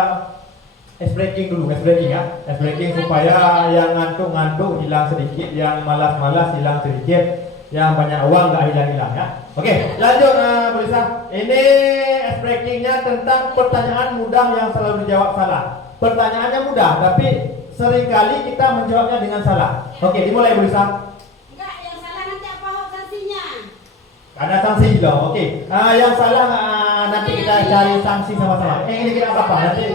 ice breaking dulu, ice breaking ya, ice breaking supaya yang ngantuk-ngantuk hilang sedikit, yang malas-malas hilang sedikit, yang banyak uang nggak hilang-hilang ya. Oke, lanjut Bu Lisa. Ini ice breakingnya tentang pertanyaan mudah yang selalu dijawab salah. Pertanyaannya mudah, tapi seringkali kita menjawabnya dengan salah. Oke, dimulai Bu Lisa. Enggak, yang salah nanti apa sanksinya? Ada sanksi loh. Oke, yang salah nanti kita cari sanksi sama-sama. Ini kita apa? Nanti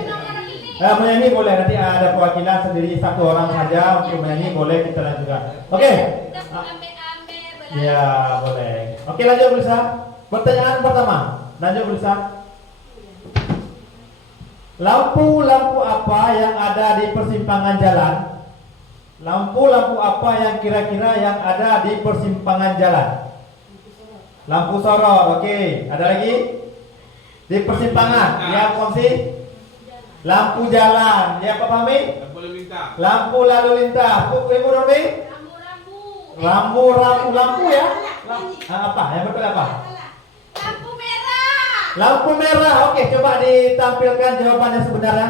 menyanyi boleh, nanti ada perwakilan sendiri satu orang saja untuk menyanyi, boleh kita lanjutkan. Oke. Ya boleh. Oke, lanjut Bu Lisa. Pertanyaan pertama. Lanjut Bu Lisa. Lampu-lampu apa yang ada di persimpangan jalan? Lampu-lampu apa yang kira-kira yang ada di persimpangan jalan? Lampu sorot. Oke. Ada lagi? Di persimpangan. Ya, kongsi. Lampu jalan. Ya, Pak Fahmi? Lampu lalu lintas. Lampu lalu lintas. Ibu Nurmi? Lampu ya? Apa? Yang betul apa? Lampu merah. Lampu merah. Oke, coba ditampilkan jawabannya sebenarnya.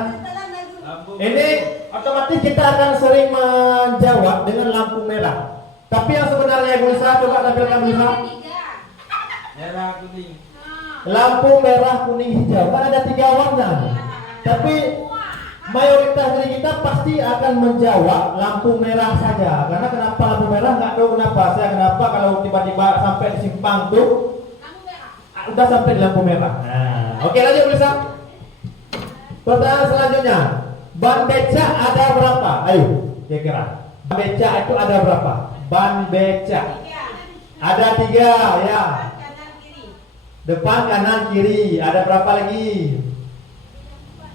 Lampu. Ini otomatis kita akan sering menjawab dengan lampu merah. Tapi yang sebenarnya Bu Lisa, coba tampilkan Bu Lisa. Merah kuning. Lampu merah, kuning, hijau. Kan ada 3 warna. Tapi mayoritas dari kita pasti akan menjawab lampu merah saja. Karena kenapa lampu merah? Nggak tahu kenapa. Saya kenapa kalau tiba-tiba sampai di simpang tuh udah sampai di lampu merah. Nah, oke, lanjut Bu Lisa. Pertanyaan selanjutnya, ban becak ada berapa? Ayo, kira-kira. Ban becak itu ada berapa? Ban becak ada 3 ya. Kanan kiri. Depan, kanan, kiri. Ada berapa lagi?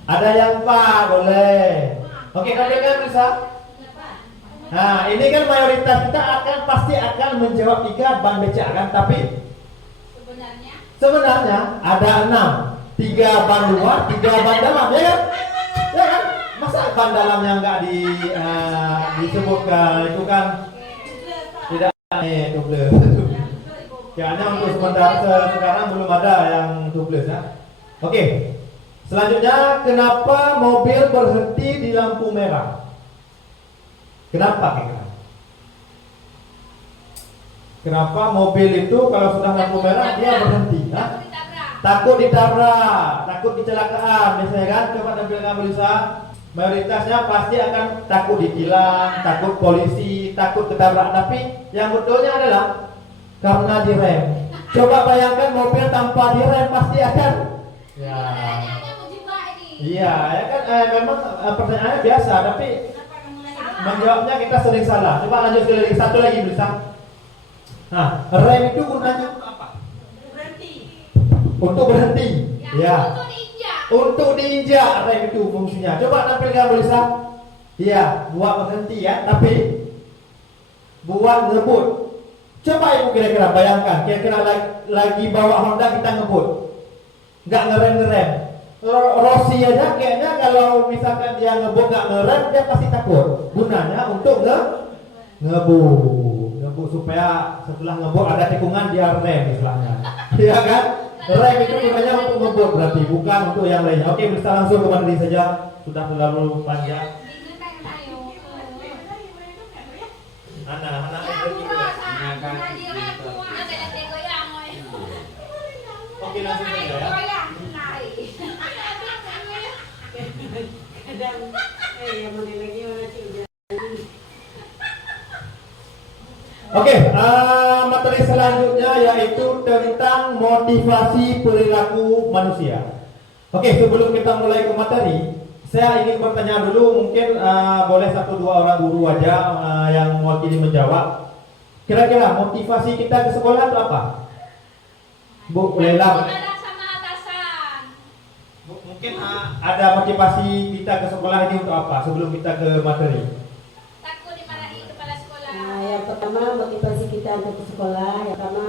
Ada yang 4, boleh. Oke, tampilkan bisa. Nah, ini kan mayoritas kita pasti akan menjawab 3 ban becak kan, tapi sebenarnya ada 6. 3 ban luar, 3 ban dalam, ya kan? Ya kan? Masa ban dalamnya nggak disebutkan? Itu kan tidak double. Kayaknya untuk sekarang belum ada yang double ya. Oke. Selanjutnya, kenapa mobil berhenti di lampu merah? Kenapa kira-kira? Kenapa mobil itu kalau sudah lampu merah dia berhenti? Nah? Takut ditabrak, takut kecelakaan, biasanya kan? Coba tampilkan Bu Lisa. Mayoritasnya pasti akan takut ditilang, takut polisi, takut ketabrak. Tapi yang betulnya adalah karena direm. Coba bayangkan mobil tanpa direm pasti akan. Ya. Iya, ya kan memang pertanyaannya biasa, tapi menjawabnya kita sering salah. Coba lanjut sekali lagi, satu lagi bisa. Nah, rem itu gunanya untuk apa? Berhenti. Untuk berhenti. Ya. Untuk diinjak rem itu fungsinya. Coba tampilkan Bu Lisa. Iya, buat berhenti ya, tapi buat ngebut. Coba Ibu kira-kira bayangkan, kira-kira lagi bawa Honda kita ngebut. Enggak ngerem-ngerem. Rossi aja kayaknya kalau misalkan dia ngebut nggak ngerem dia pasti takut. Gunanya untuk ngebut supaya setelah ngebut ada tikungan dia rem istilahnya. Iya kan? Rem itu gunanya untuk ngebut berarti bukan untuk yang lainnya. Oke, bisa langsung ke materi saja. Sudah terlalu panjang. Anak-anak oke, langsung saja ya. Oke, materi selanjutnya yaitu tentang motivasi perilaku manusia. Oke, sebelum kita mulai ke materi, saya ingin bertanya dulu, mungkin boleh 1-2 orang guru aja yang mewakili menjawab. Kira-kira motivasi kita ke sekolah itu apa? Bu Lela. Mungkin ada motivasi kita ke sekolah ini untuk apa sebelum kita ke materi? Takut dimarahi kepala sekolah. Yang pertama motivasi kita untuk ke sekolah, yang pertama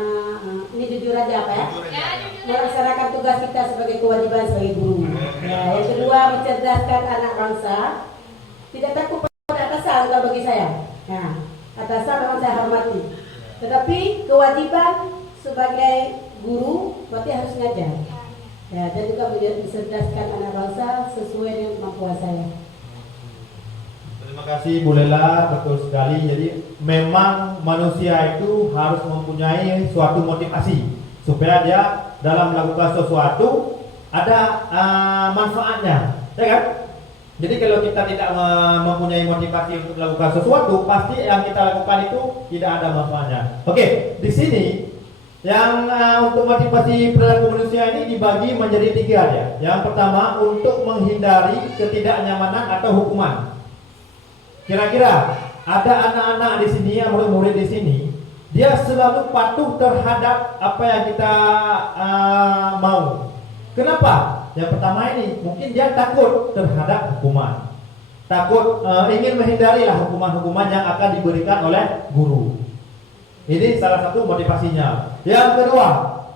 ini Ini jujur aja apa ya? Jujur aja. Melaksanakan tugas kita sebagai kewajiban sebagai guru. Ya, yang kedua mencerdaskan anak bangsa. Tidak takut pada atasan kalau bagi saya. Nah, atasan memang saya hormati. Tetapi kewajiban sebagai guru berarti harus ngajar. Ya, dan juga mencerdaskan anak bangsa sesuai dengan kemampuan saya. Terima kasih Bu Lela, betul sekali. Jadi memang manusia itu harus mempunyai suatu motivasi supaya dia dalam melakukan sesuatu ada manfaatnya, ya kan? Jadi kalau kita tidak mempunyai motivasi untuk melakukan sesuatu, pasti yang kita lakukan itu tidak ada manfaatnya. Oke, di sini yang untuk motivasi perilaku manusia ini dibagi menjadi 3 ya. Yang pertama untuk menghindari ketidaknyamanan atau hukuman. Kira-kira ada anak-anak di sini, yang murid-murid di sini, dia selalu patuh terhadap apa yang kita mau. Kenapa? Yang pertama ini mungkin dia takut terhadap hukuman, takut ingin menghindari lah hukuman-hukuman yang akan diberikan oleh guru. Ini salah satu motivasinya. Yang kedua,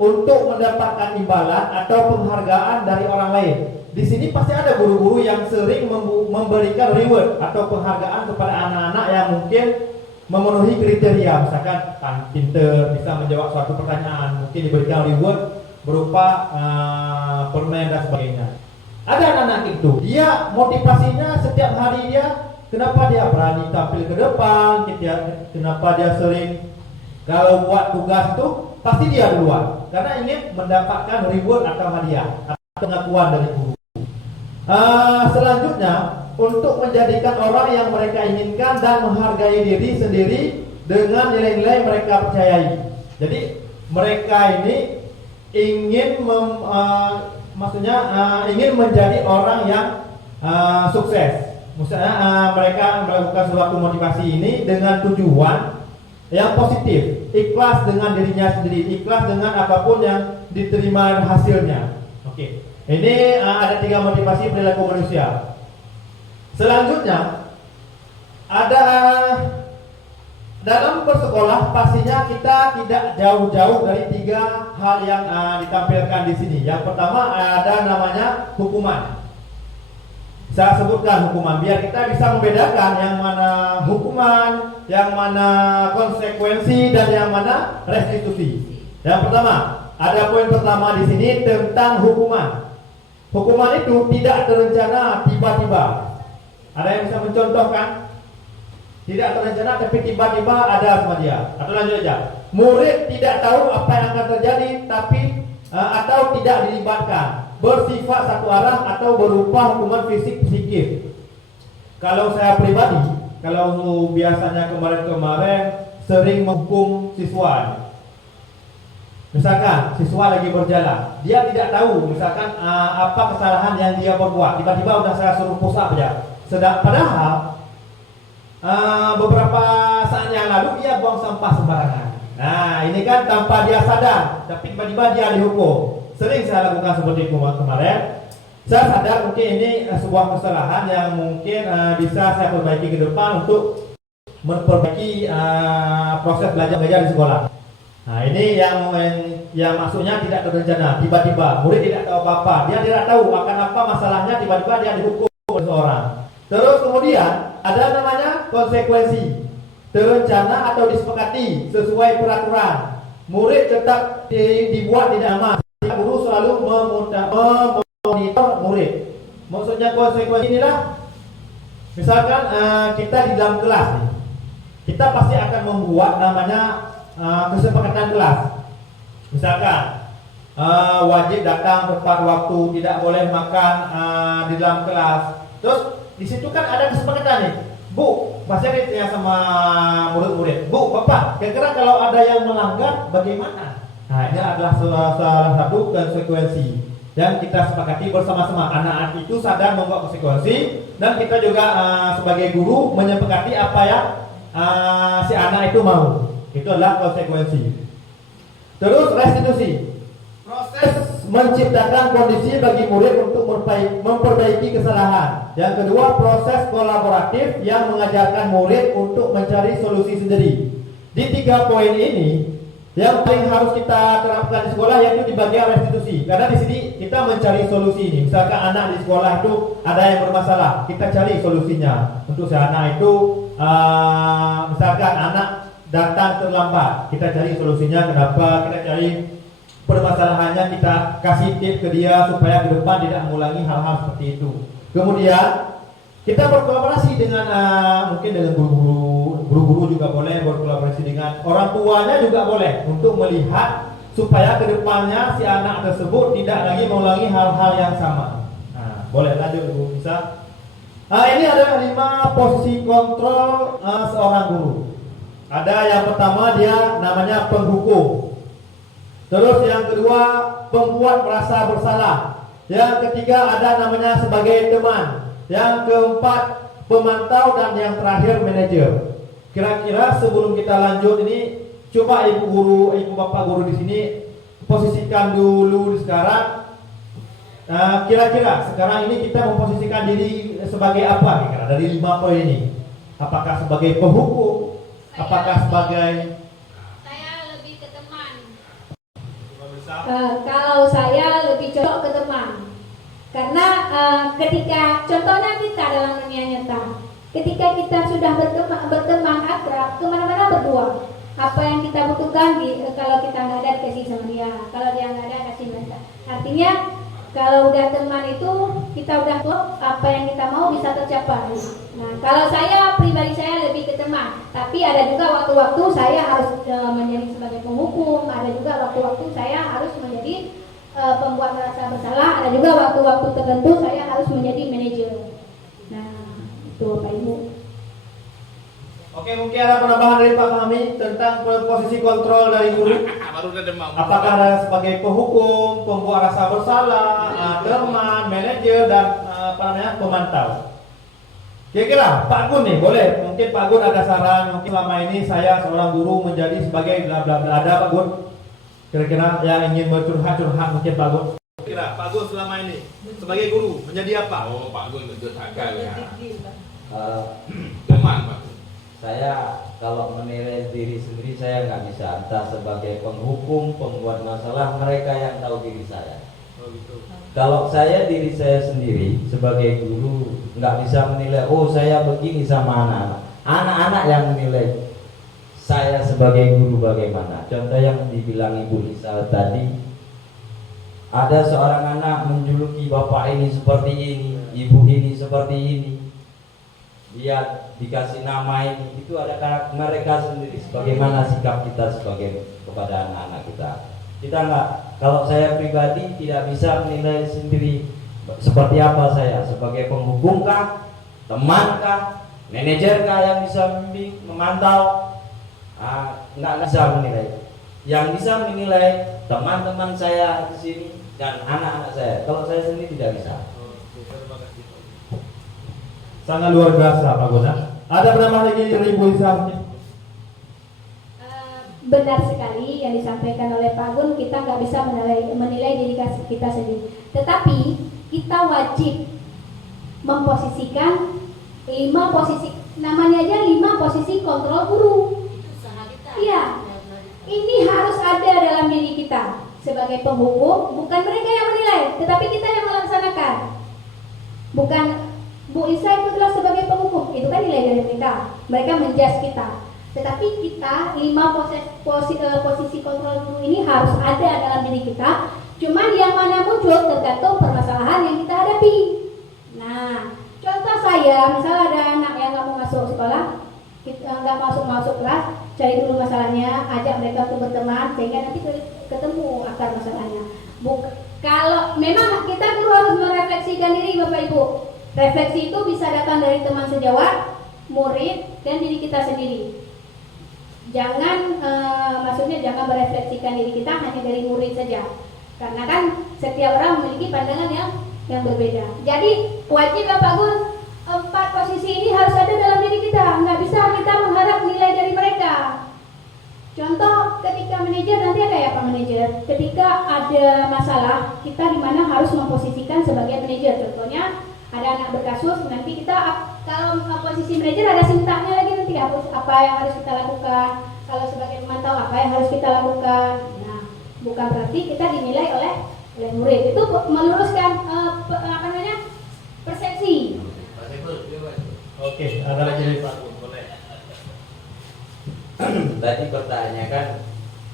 untuk mendapatkan imbalan atau penghargaan dari orang lain. Di sini pasti ada guru-guru yang sering memberikan reward atau penghargaan kepada anak-anak yang mungkin memenuhi kriteria, misalkan pintar, bisa menjawab suatu pertanyaan, mungkin diberikan reward berupa permen dan sebagainya. Ada anak-anak itu, dia motivasinya setiap hari dia, kenapa dia berani tampil ke depan, kenapa dia sering kalau buat tugas itu pasti dia duluan, karena ingin mendapatkan reward atau hadiah atau pengakuan dari guru. Selanjutnya untuk menjadikan orang yang mereka inginkan dan menghargai diri sendiri dengan nilai-nilai mereka percayai. Jadi mereka ini ingin ingin menjadi orang yang sukses. Misalnya mereka melakukan suatu motivasi ini dengan tujuan yang positif, ikhlas dengan dirinya sendiri, ikhlas dengan apapun yang diterima hasilnya. Oke. Ini ada 3 motivasi perilaku manusia. Selanjutnya ada dalam bersekolah pastinya kita tidak jauh-jauh dari 3 hal yang ditampilkan di sini. Yang pertama ada namanya hukuman. Saya sebutkan hukuman biar kita bisa membedakan yang mana hukuman, yang mana konsekuensi dan yang mana restitusi. Yang pertama, ada poin pertama di sini tentang hukuman. Hukuman itu tidak terencana tiba-tiba. Ada yang bisa mencontohkan? Tidak terencana tapi tiba-tiba ada sama dia. Atau lanjut aja. Murid tidak tahu apa yang akan terjadi tapi atau tidak dilibatkan. Bersifat satu arah atau berupa hukuman fisik psikis. Kalau saya pribadi, kalau biasanya kemarin-kemarin sering menghukum siswa. Misalkan siswa lagi berjalan, dia tidak tahu misalkan apa kesalahan yang dia berbuat. Tiba-tiba udah saya suruh push up aja. Padahal beberapa saat yang lalu dia buang sampah sembarangan. Nah ini kan tanpa dia sadar, tapi tiba-tiba dia dihukum. Sering saya lakukan seperti itu kemarin. Saya sadar mungkin ini sebuah kesalahan yang mungkin bisa saya perbaiki ke depan untuk memperbaiki proses belajar mengajar di sekolah. Nah ini yang maksudnya tidak terencana, tiba-tiba murid tidak tahu apa-apa, dia tidak tahu akan apa masalahnya, tiba-tiba dia dihukum oleh seorang. Terus kemudian ada namanya konsekuensi, terencana atau disepakati sesuai peraturan. Murid tetap dibuat tidak aman. Guru selalu memonitor murid. Maksudnya konsekuensi inilah, misalkan kita di dalam kelas nih, kita pasti akan membuat namanya kesepakatan kelas. Misalkan wajib datang tepat waktu, tidak boleh makan di dalam kelas. Terus di situ kan ada kesepakatan nih. Bu, pasti ditanya sama murid-murid. Bu, Bapak, kira-kira kalau ada yang melanggar bagaimana? Nah, ini adalah salah satu konsekuensi yang kita sepakati bersama-sama. Anak-anak itu sadar membuat konsekuensi dan kita juga sebagai guru menyepakati apa yang si anak itu mau. Itu adalah konsekuensi. Terus restitusi, proses menciptakan kondisi bagi murid untuk memperbaiki kesalahan. Yang kedua, proses kolaboratif yang mengajarkan murid untuk mencari solusi sendiri. Di 3 poin ini yang paling harus kita terapkan di sekolah yaitu di bagian restitusi. Karena di sini kita mencari solusi ini. Misalkan anak di sekolah itu ada yang bermasalah, kita cari solusinya. Untuk si anak itu, misalkan anak datang terlambat, kita cari solusinya kenapa, kita cari permasalahannya, kita kasih tips ke dia supaya ke depan tidak mengulangi hal-hal seperti itu. Kemudian kita berkolaborasi dengan mungkin dengan guru-guru juga boleh, berkolaborasi dengan orang tuanya juga boleh untuk melihat supaya kedepannya si anak tersebut tidak lagi mengulangi hal-hal yang sama. Nah, boleh lanjut Ibu bisa. Ini ada 5 posisi kontrol seorang guru. Ada yang pertama dia namanya penghukum. Terus yang kedua pembuat merasa bersalah. Yang ketiga ada namanya sebagai teman. Yang keempat pemantau dan yang terakhir manajer. Kira-kira sebelum kita lanjut ini, coba ibu guru, ibu bapak guru di sini posisikan dulu sekarang. Kira-kira sekarang ini kita memposisikan diri sebagai apa? Kira dari 5 poin ini. Apakah sebagai penghukum? Apakah sebagai? Saya lebih ke teman. Kalau saya lebih cocok ke teman. Karena ketika contohnya kita dalam dunia nyata, ketika kita sudah berteman akrab, kemana-mana berdua. Apa yang kita butuhkan kalau kita nggak ada kasih sama dia, kalau dia nggak ada kasih mereka. Artinya kalau udah teman itu kita udah klop, apa yang kita mau bisa tercapai. Nah kalau saya pribadi saya lebih ke teman, tapi ada juga waktu-waktu saya harus menjadi sebagai penghukum, ada juga waktu-waktu saya harus menjadi pembuat merasa bersalah, ada juga waktu-waktu tertentu saya harus menjadi manajer. Nah, itu Bapak Ibu. Oke, mungkin ada penambahan dari Pak Fahmi tentang posisi kontrol dari guru. Baru udah demam. Apakah ada sebagai penghukum, pembuat rasa bersalah, teman, manajer dan pemantau. Kira-kira Pak Gun nih, boleh? Mungkin Pak Gun ada saran. Mungkin selama ini saya seorang guru menjadi sebagai bla bla bla. Ada Pak Gun? Kira-kira yang ingin bercurhat-curhat mungkin Pak Gun. Kira Pak Gun selama ini sebagai guru menjadi apa? Oh, Pak Gun curhatkan ya. Teman, Pak. Saya kalau menilai diri sendiri saya nggak bisa, entah sebagai penghukum, pembuat masalah, mereka yang tahu diri saya. Oh gitu. Kalau saya diri saya sendiri sebagai guru nggak bisa menilai, oh saya begini sama anak-anak. Anak-anak yang menilai saya sebagai guru bagaimana. Contoh yang dibilang Ibu Lisa tadi, ada seorang anak menjuluki bapak ini seperti ini, ibu ini seperti ini. Dia dikasih nama ini, itu ada mereka sendiri. Bagaimana sikap kita kepada anak-anak kita. Kita nggak, kalau saya pribadi tidak bisa menilai sendiri seperti apa saya sebagai penghukum kah, teman kah, manajer kah yang bisa membimbing, memantau. Nggak bisa menilai. Yang bisa menilai teman-teman saya di sini dan anak-anak saya. Kalau saya sendiri tidak bisa. Sangat luar biasa Pak Gun. Ada penambahan lagi dari Ibu Lisa? Benar sekali yang disampaikan oleh Pak Gun, kita nggak bisa menilai diri kita sendiri. Tetapi kita wajib memposisikan 5 posisi, namanya aja 5 posisi kontrol guru. Iya, ini harus ada dalam diri kita sebagai penghukum, bukan mereka yang menilai, tetapi kita yang melaksanakan. Bukan Bu Isa itu adalah sebagai penghukum, itu kan nilai dari mereka menjudge kita. Tetapi kita 5 posisi kontrol guru ini harus ada dalam diri kita. Cuman yang mana muncul tergantung permasalahan yang kita hadapi. Nah, contoh saya, misalnya ada anak yang nggak mau masuk sekolah, nggak masuk kelas, cari dulu masalahnya, ajak mereka untuk berteman sehingga nanti ketemu akar masalahnya. Kalau memang kita dulu harus merefleksikan diri Bapak Ibu. Refleksi itu bisa datang dari teman sejawat, murid, dan diri kita sendiri. Jangan, maksudnya jangan merefleksikan diri kita hanya dari murid saja. Karena kan setiap orang memiliki pandangan yang berbeda. Jadi wajib Bapak Gun, 4 posisi ini harus ada dalam diri kita. Nggak bisa kita mengharap nilai dari mereka. Contoh ketika manajer, nanti ada ya Pak manajer. Ketika ada masalah, kita dimana harus memposisikan sebagai manajer. Contohnya ada anak berkasus, nanti kita kalau posisi manajer ada sintanya lagi nanti apa yang harus kita lakukan. kalau sebagai pemantau apa yang harus kita lakukan. Nah, bukan berarti kita dinilai oleh murid. Itu meluruskan persepsi. Oke, ada lagi Pak. Tadi pertanyaannya kan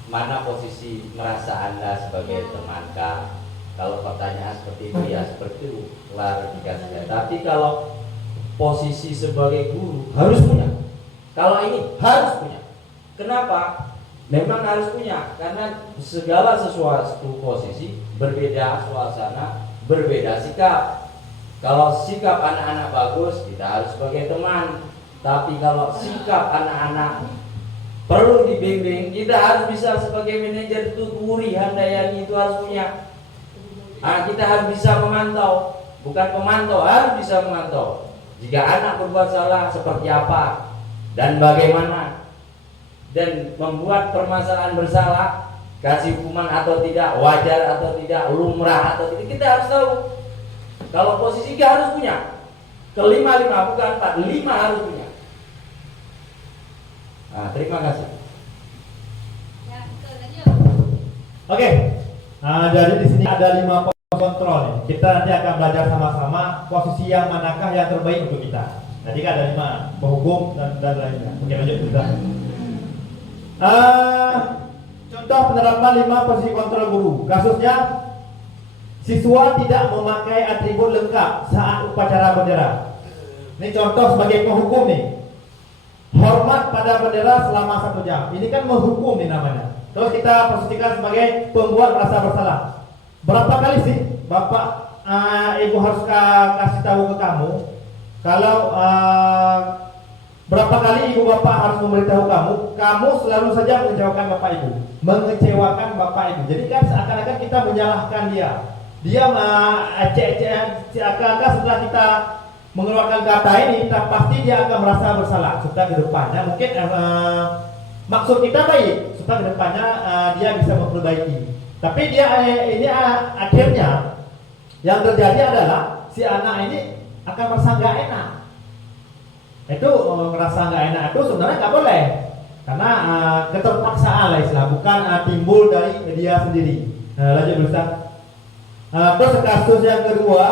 mana posisi merasa Anda sebagai temankah? Kalau pertanyaan seperti itu ya seperti itu klarifikasinya. Tapi kalau posisi sebagai guru harus punya. Kalau ini harus punya. Kenapa? Memang harus punya karena segala sesuatu posisi berbeda suasana, berbeda sikap. Kalau sikap anak-anak bagus, kita harus sebagai teman. Tapi kalau sikap anak-anak perlu dibimbing, kita harus bisa sebagai manajer tuturi handayani itu harus punya. Kita harus bisa memantau, bukan pemantau, harus bisa memantau. Jika anak berbuat salah seperti apa dan bagaimana, dan membuat permasalahan bersalah, kasih hukuman atau tidak, wajar atau tidak, lumrah atau tidak, kita harus tahu. Kalau posisi kita harus punya. Kelima bukan 4, 5 harus punya. Terima kasih. Oke, jadi di sini ada 5 pos kontrol nih. Kita nanti akan belajar sama-sama posisi yang manakah yang terbaik untuk kita. Tadi kan ada 5, penghukum dan lainnya. Oke, lanjut kita. Contoh penerapan 5 posisi kontrol guru. Kasusnya siswa tidak memakai atribut lengkap saat upacara bendera. Ini contoh sebagai penghukum nih. Hormat pada bendera selama 1 jam. Ini kan menghukum nih namanya. Terus kita posisikan sebagai pembuat merasa bersalah. Berapa kali sih Bapak Ibu harus kasih tahu ke kamu kalau berapa kali Ibu Bapak harus memberitahu kamu selalu saja mengecewakan Bapak Ibu, mengecewakan Bapak Ibu. Jadi kan seakan-akan kita menyalahkan dia. Dia seakan-akan setelah kita mengeluarkan kata ini, kita pasti dia akan merasa bersalah. Supaya ke depannya mungkin maksud kita baik, supaya ke depannya dia bisa memperbaiki. Tapi dia ini akhirnya yang terjadi adalah si anak ini akan merasa nggak enak. Itu merasa nggak enak itu sebenarnya nggak boleh, karena keterpaksaan lah istilah, bukan timbul dari dia sendiri. Lanjut Ustaz. Terus kasus yang kedua,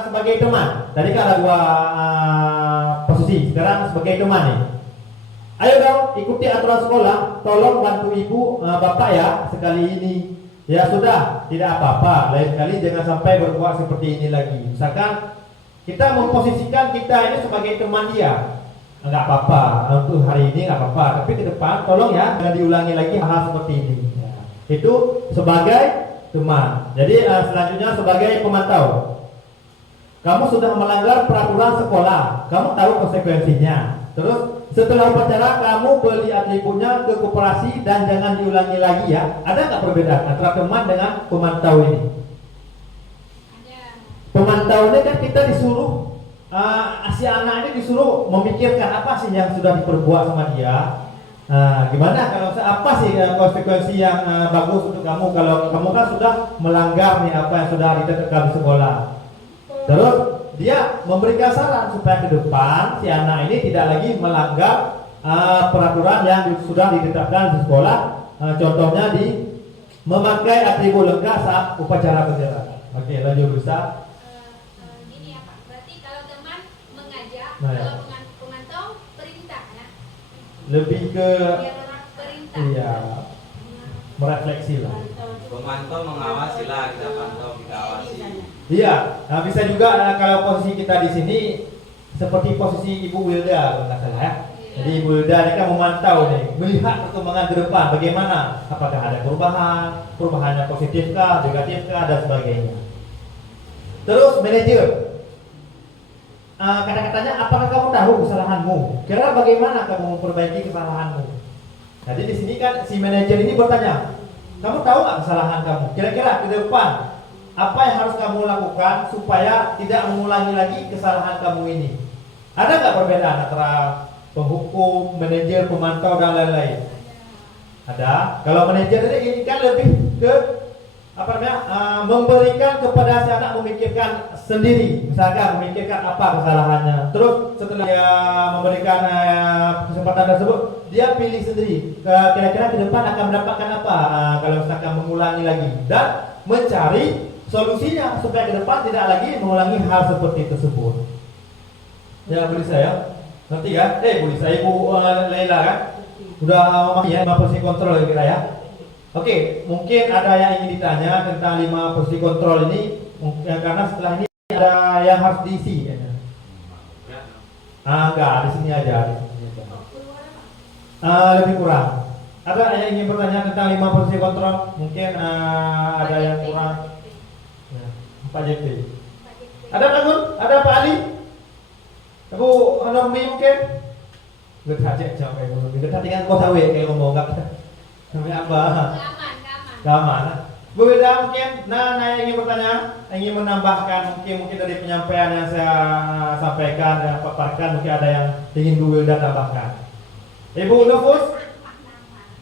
sebagai teman. Tadi kan ada 2 posisi, sekarang sebagai teman nih. Ayo dong ikuti aturan sekolah, tolong bantu ibu bapak ya sekali ini. Ya sudah, tidak apa-apa. Lain kali jangan sampai berbuat seperti ini lagi. Misalkan kita memposisikan kita ini sebagai teman dia, nggak apa-apa untuk hari ini nggak apa-apa. Tapi ke depan tolong ya jangan diulangi lagi hal seperti ini. Ya. Itu sebagai teman. Jadi selanjutnya sebagai pemantau. Kamu sudah melanggar peraturan sekolah, kamu tahu konsekuensinya. Terus setelah upacara kamu beli atributnya ke koperasi dan jangan diulangi lagi ya. Ada nggak perbedaan antara teman dengan pemantau ini? Pemantau ini kan kita disuruh si anak ini disuruh memikirkan apa sih yang sudah diperbuat sama dia. Gimana kalau apa sih konsekuensi yang bagus untuk kamu kalau kamu kan sudah melanggar nih apa yang sudah ditetapkan di sekolah. Terus dia memberikan saran supaya ke depan si anak ini tidak lagi melanggar peraturan yang sudah ditetapkan di sekolah. Contohnya di memakai atribut lengkap saat upacara bendera. Oke, lanjut Ustaz. Gini ya Pak, berarti kalau teman mengajak, Nah, ya. kalau pemantau perintah ya. Lebih ke Perintah. iya, merefleksi lah. Pemantau mengawasi lah, kita pantau, kita awasi. Iya, nah bisa juga kalau posisi kita di sini seperti posisi Ibu Wilda kalau nggak salah ya. Jadi Ibu Wilda ini kan memantau nih, melihat perkembangan ke depan bagaimana, apakah ada perubahannya positifkah, negatifkah dan sebagainya. Terus manajer, kata-katanya apakah kamu tahu kesalahanmu? Kira bagaimana kamu memperbaiki kesalahanmu? Jadi di sini kan si manajer ini bertanya, kamu tahu nggak kesalahan kamu? Kira-kira ke depan apa yang harus kamu lakukan supaya tidak mengulangi lagi kesalahan kamu ini? Ada nggak perbedaan antara penghukum, manajer, pemantau dan lain-lain? Ada. Kalau manajer ini kan lebih ke memberikan kepada si anak memikirkan sendiri, misalkan memikirkan apa kesalahannya. Terus setelah dia memberikan kesempatan tersebut, dia pilih sendiri kira-kira ke depan akan mendapatkan apa kalau misalkan mengulangi lagi, dan mencari solusinya supaya ke depan tidak lagi mengulangi hal seperti tersebut. Ya, boleh saya? Nanti kan? Boleh saya Ibu Laila kan? Udah ya 5 posisi kontrol kira ya. Oke, mungkin ada yang ingin ditanya tentang 5 posisi kontrol ini, karena setelah ini ada yang harus diisi. Enggak, di sini aja. Lebih kurang. Ada yang ingin bertanya tentang 5 posisi kontrol? Mungkin ada yang kurang. Ya, Pak JP. Ada Pak Gun? Ada Pak Ali? Ibu Normi mungkin? Gue tajak jawab Ibu Normi. Kita tinggal kau tahu ya kayak ngomong enggak? Namanya apa? Keamanan. Bu Wilda mungkin, yang ingin bertanya, ingin menambahkan mungkin dari penyampaian yang saya sampaikan dan paparkan, mungkin ada yang ingin Bu Wilda tambahkan. Ibu Nufus?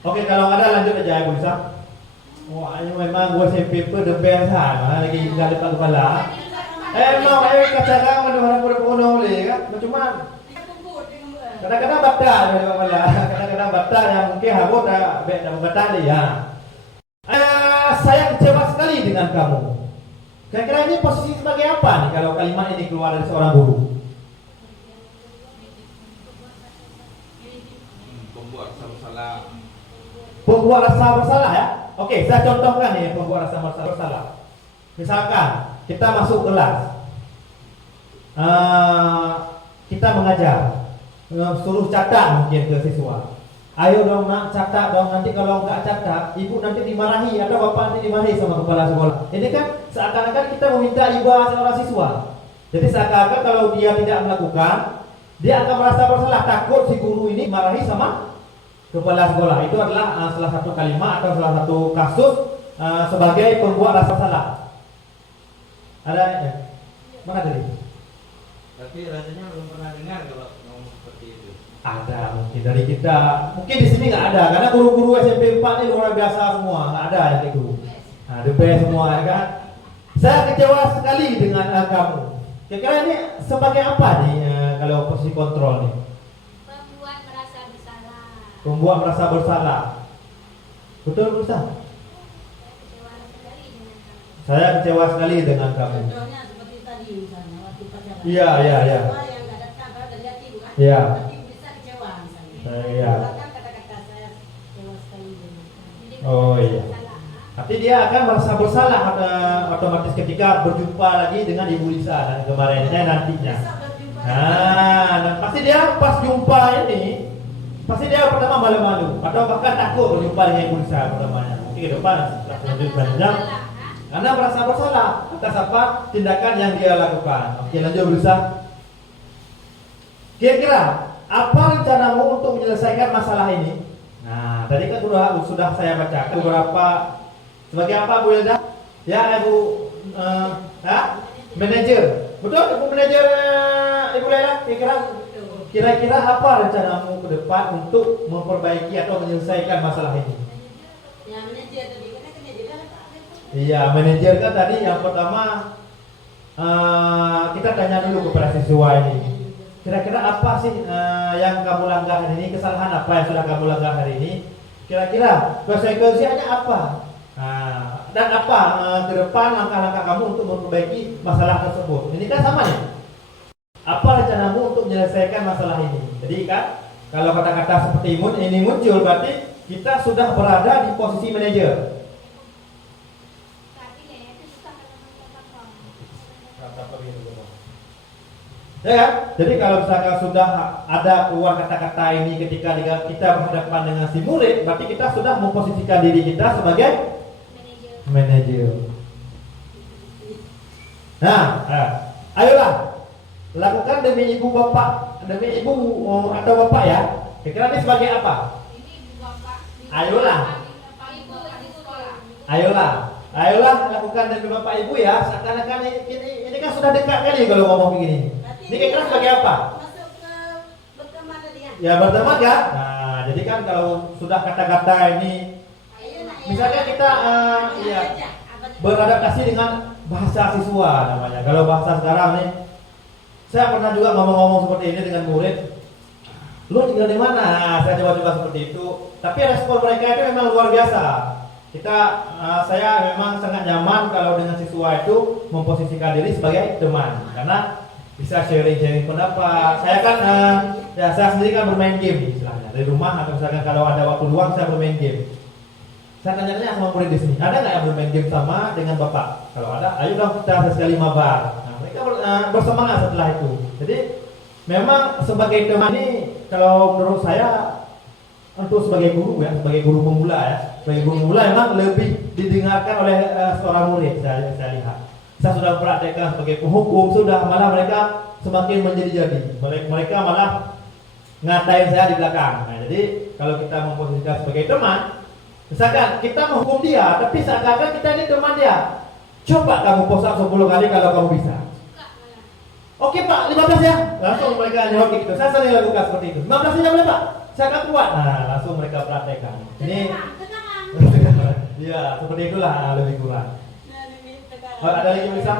Oke, kalau ada lanjut aja Ibu Lisa. Wah, ini memang gue paper the best lagi tinggal di kepala. Mau kacang mana pun boleh kan? Cuma kadang-kadang batal, kadang-kadang batal yang mungkin harus dah batal ya. Saya kecewa sekali dengan kamu. Kira-kira ini posisi sebagai apa nih kalau kalimat ini keluar dari seorang guru? Pembuat rasa bersalah. Pembuat rasa bersalah ya. Oke, saya contohkan nih pembuat rasa bersalah. Misalkan kita masuk kelas, kita mengajar, suruh catat mungkin ke siswa. Ayo dong nak catat dong, nanti kalau nggak catat, ibu nanti dimarahi atau bapak nanti dimarahi sama kepala sekolah. Ini kan seakan-akan kita meminta iba seorang siswa. Jadi seakan-akan kalau dia tidak melakukan, dia akan merasa bersalah, takut si guru ini marahi sama kepala sekolah. Itu adalah salah satu kalimat atau salah satu kasus sebagai pembuat rasa salah. Ada ya? Mana tadi? Tapi rasanya belum pernah dengar kalau ngomong seperti itu. Ada mungkin dari kita, mungkin di sini nggak ada karena guru-guru SMP 4 ini luar biasa semua, nggak ada yang itu. Nah, the best semua ya kan. Saya kecewa sekali dengan kamu. Kira-kira ini sebagai apa nih kalau posisi kontrol nih? Membuat merasa bersalah. Membuat merasa bersalah. Betul Ustaz? Saya kecewa sekali dengan kamu. Contohnya seperti tadi misalnya waktu pacaran. Iya. Semua yang nggak datang kalau dari hati bukan. Iya. Tapi bisa kecewa misalnya. Iya. Bahkan kata-kata saya kecewa sekali dengan. Oh iya. Tapi dia akan merasa bersalah otomatis ketika berjumpa lagi dengan Ibu Lisa dan kemarinnya nantinya. Besok berjumpa. Dan pasti dia pas jumpa ini, pasti dia pertama malu-malu atau bahkan takut berjumpa dengan Ibu Lisa pertamanya. Mungkin ke depan setelah selanjutnya karena merasa bersalah atas apa tindakan yang dia lakukan. Oke, lanjut Ibu Lisa. Kira-kira apa rencanamu untuk menyelesaikan masalah ini? Nah, tadi kan sudah saya baca beberapa sebagai apa Bu Hilda? Ya, Ibu manajer. Betul, Ibu manajer Ibu Laila? Kira-kira apa rencanamu ke depan untuk memperbaiki atau menyelesaikan masalah ini? Ya manajer tadi kan manajer kan. Iya, manajer kan tadi yang pertama kita tanya dulu kepada siswa ini. Kira-kira apa sih yang kamu langgar hari ini? Kesalahan apa yang sudah kamu langgar hari ini? Kira-kira konsekuensinya apa? Dan apa ke depan langkah-langkah kamu untuk memperbaiki masalah tersebut? Ini kan sama nih. Apa rencanamu untuk menyelesaikan masalah ini? Jadi kan kalau kata-kata seperti ini muncul, berarti kita sudah berada di posisi manajer. Ya kan? Jadi kalau misalkan sudah ada keluar kata-kata ini ketika kita berhadapan dengan si murid, berarti kita sudah memposisikan diri kita sebagai manajer. Nah, ayolah lakukan demi ibu bapak, demi ibu atau bapak ya. Kira-kira ini sebagai apa? Ayolah, ayolah lakukan demi bapak ibu ya. Seakan-akan ini kan sudah dekat kali kalau ngomong begini. Ini kira-kira sebagai apa? Masuk ke berteman tadi ya. Ya berteman kan? Nah, jadi kan kalau sudah kata-kata ini, misalnya kita, Apa beradaptasi dengan bahasa siswa namanya. Kalau bahasa sekarang nih, saya pernah juga ngomong-ngomong seperti ini dengan murid. Lu tinggal di mana? Nah, saya coba-coba seperti itu. Tapi respon mereka itu memang luar biasa. Saya memang sangat nyaman kalau dengan siswa itu memposisikan diri sebagai teman, karena bisa sharing pendapat. Saya kan, saya sendiri kan bermain game istilahnya dari rumah, atau misalkan kalau ada waktu luang saya bermain game. Saya tanya-tanya sama murid di sini, ada nggak yang bermain game sama dengan bapak? Kalau ada, ayo dong kita sekali mabar. Nah, mereka bersemangat setelah itu. Jadi memang sebagai teman ini, kalau menurut saya untuk sebagai guru ya, sebagai guru pemula ya, sebagai guru pemula memang lebih didengarkan oleh seorang murid. Saya lihat. Saya sudah praktekkan sebagai penghukum, sudah malah mereka semakin menjadi-jadi. Mereka malah ngatain saya di belakang. Nah, jadi kalau kita memposisikan sebagai teman, misalkan kita menghukum dia, tapi seakan-akan kita ini teman dia. Coba kamu push-up 10 kali kalau kamu bisa. Oke Pak, 15 ya. Langsung mereka nyoki gitu. Saya sering lakukan seperti itu. 15 aja boleh Pak? Saya akan kuat. Nah, langsung mereka praktekkan. Ini iya, seperti itulah lebih kurang. Ada lagi bisa?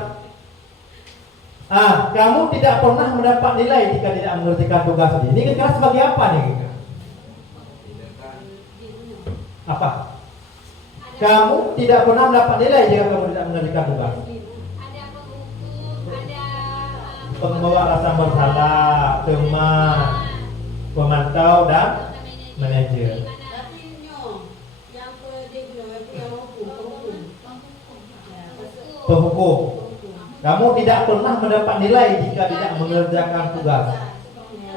Kamu tidak pernah mendapat nilai jika tidak mengerjakan tugas ini. Ini kira sebagai apa nih? Apa? Kamu tidak pernah mendapat nilai jika kamu tidak mengerjakan tugas. Ada penghukum, ada Pembawa rasa bersalah, teman, pemantau dan manajer. Penghukum. Kamu tidak pernah mendapat nilai jika tidak mengerjakan tugas.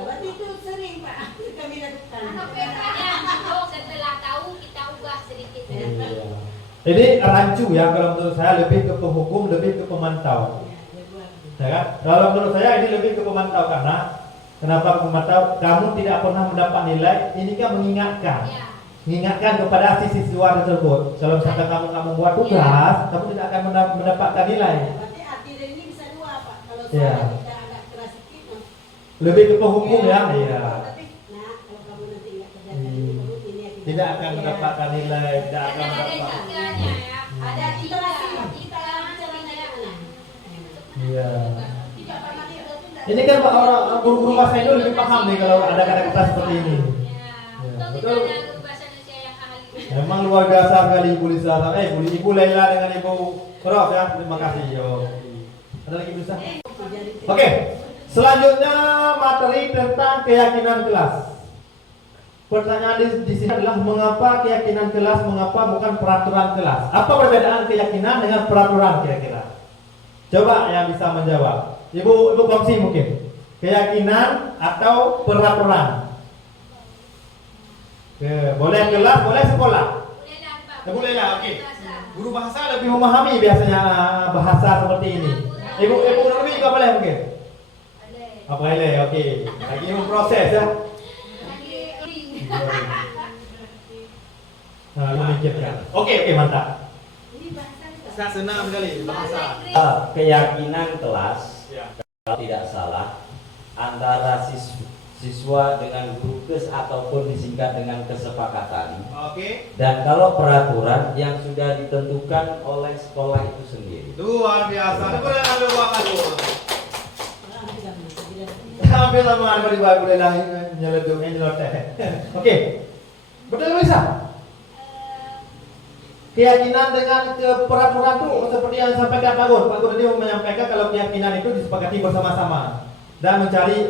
Berarti itu sering Pak kami lakukan. setelah tahu kita ubah sedikit. Jadi rancu ya, kalau menurut saya lebih ke penghukum, lebih ke pemantau. Ya kan? Kalau menurut saya ini lebih ke pemantau, karena kenapa pemantau? Kamu tidak pernah mendapat nilai, ini kan mengingatkan. Mengingatkan kepada si siswa tersebut. Kalau misalkan kamu buat tugas, kamu tidak akan mendapatkan nilai. Berarti arti dari ini bisa dua Pak. Kalau Ya. saya kita agak keras sedikit, Lebih ke penghukum ya. Iya. tapi nah kalau kamu nanti nggak kerjakan ini, baru ini yang Tidak akan mendapatkan nilai, tidak akan Ada mendapatkan. etikanya ya. ada Etika caranya. Iya. Ini kan orang guru-guru bahasa Indo lebih paham nih kalau ada kata-kata seperti ini. Untung kita betul. ada guru bahasa Indonesia yang ahli. Memang luar biasa sekali Ibu Lisa. Ibu Laila dengan Ibu Prof ya. Terima kasih. Yo. Ada lagi bisa? Oke. Selanjutnya materi tentang keyakinan kelas. Pertanyaan di sini adalah mengapa keyakinan kelas, mengapa bukan peraturan kelas? Apa perbedaan keyakinan dengan peraturan kira-kira? Coba yang bisa menjawab. Ibu kongsi mungkin. Keyakinan atau peraturan? Boleh kelas, boleh sekolah. Boleh lah, oke. Guru bahasa lebih memahami biasanya bahasa seperti ini. Ibu Nurmi juga boleh mungkin. Boleh, oke. Lagi memproses ya. Nah, memikirkan. Oke, mantap. Saya senang sekali bahasa. Keyakinan kelas, Ya. kalau tidak salah, antara siswa dengan guru kes ataupun disingkat dengan kesepakatan. Oke. Dan kalau peraturan yang sudah ditentukan oleh sekolah itu sendiri. Luar biasa. Ini boleh ambil waktu dulu. Ambil sama aku di bawah boleh lah nyeleduk nyeloteh. Oke. Betul bisa? Keyakinan dengan peraturan itu seperti yang disampaikan Pak Gur. Pak Gur tadi menyampaikan kalau keyakinan itu disepakati bersama-sama dan mencari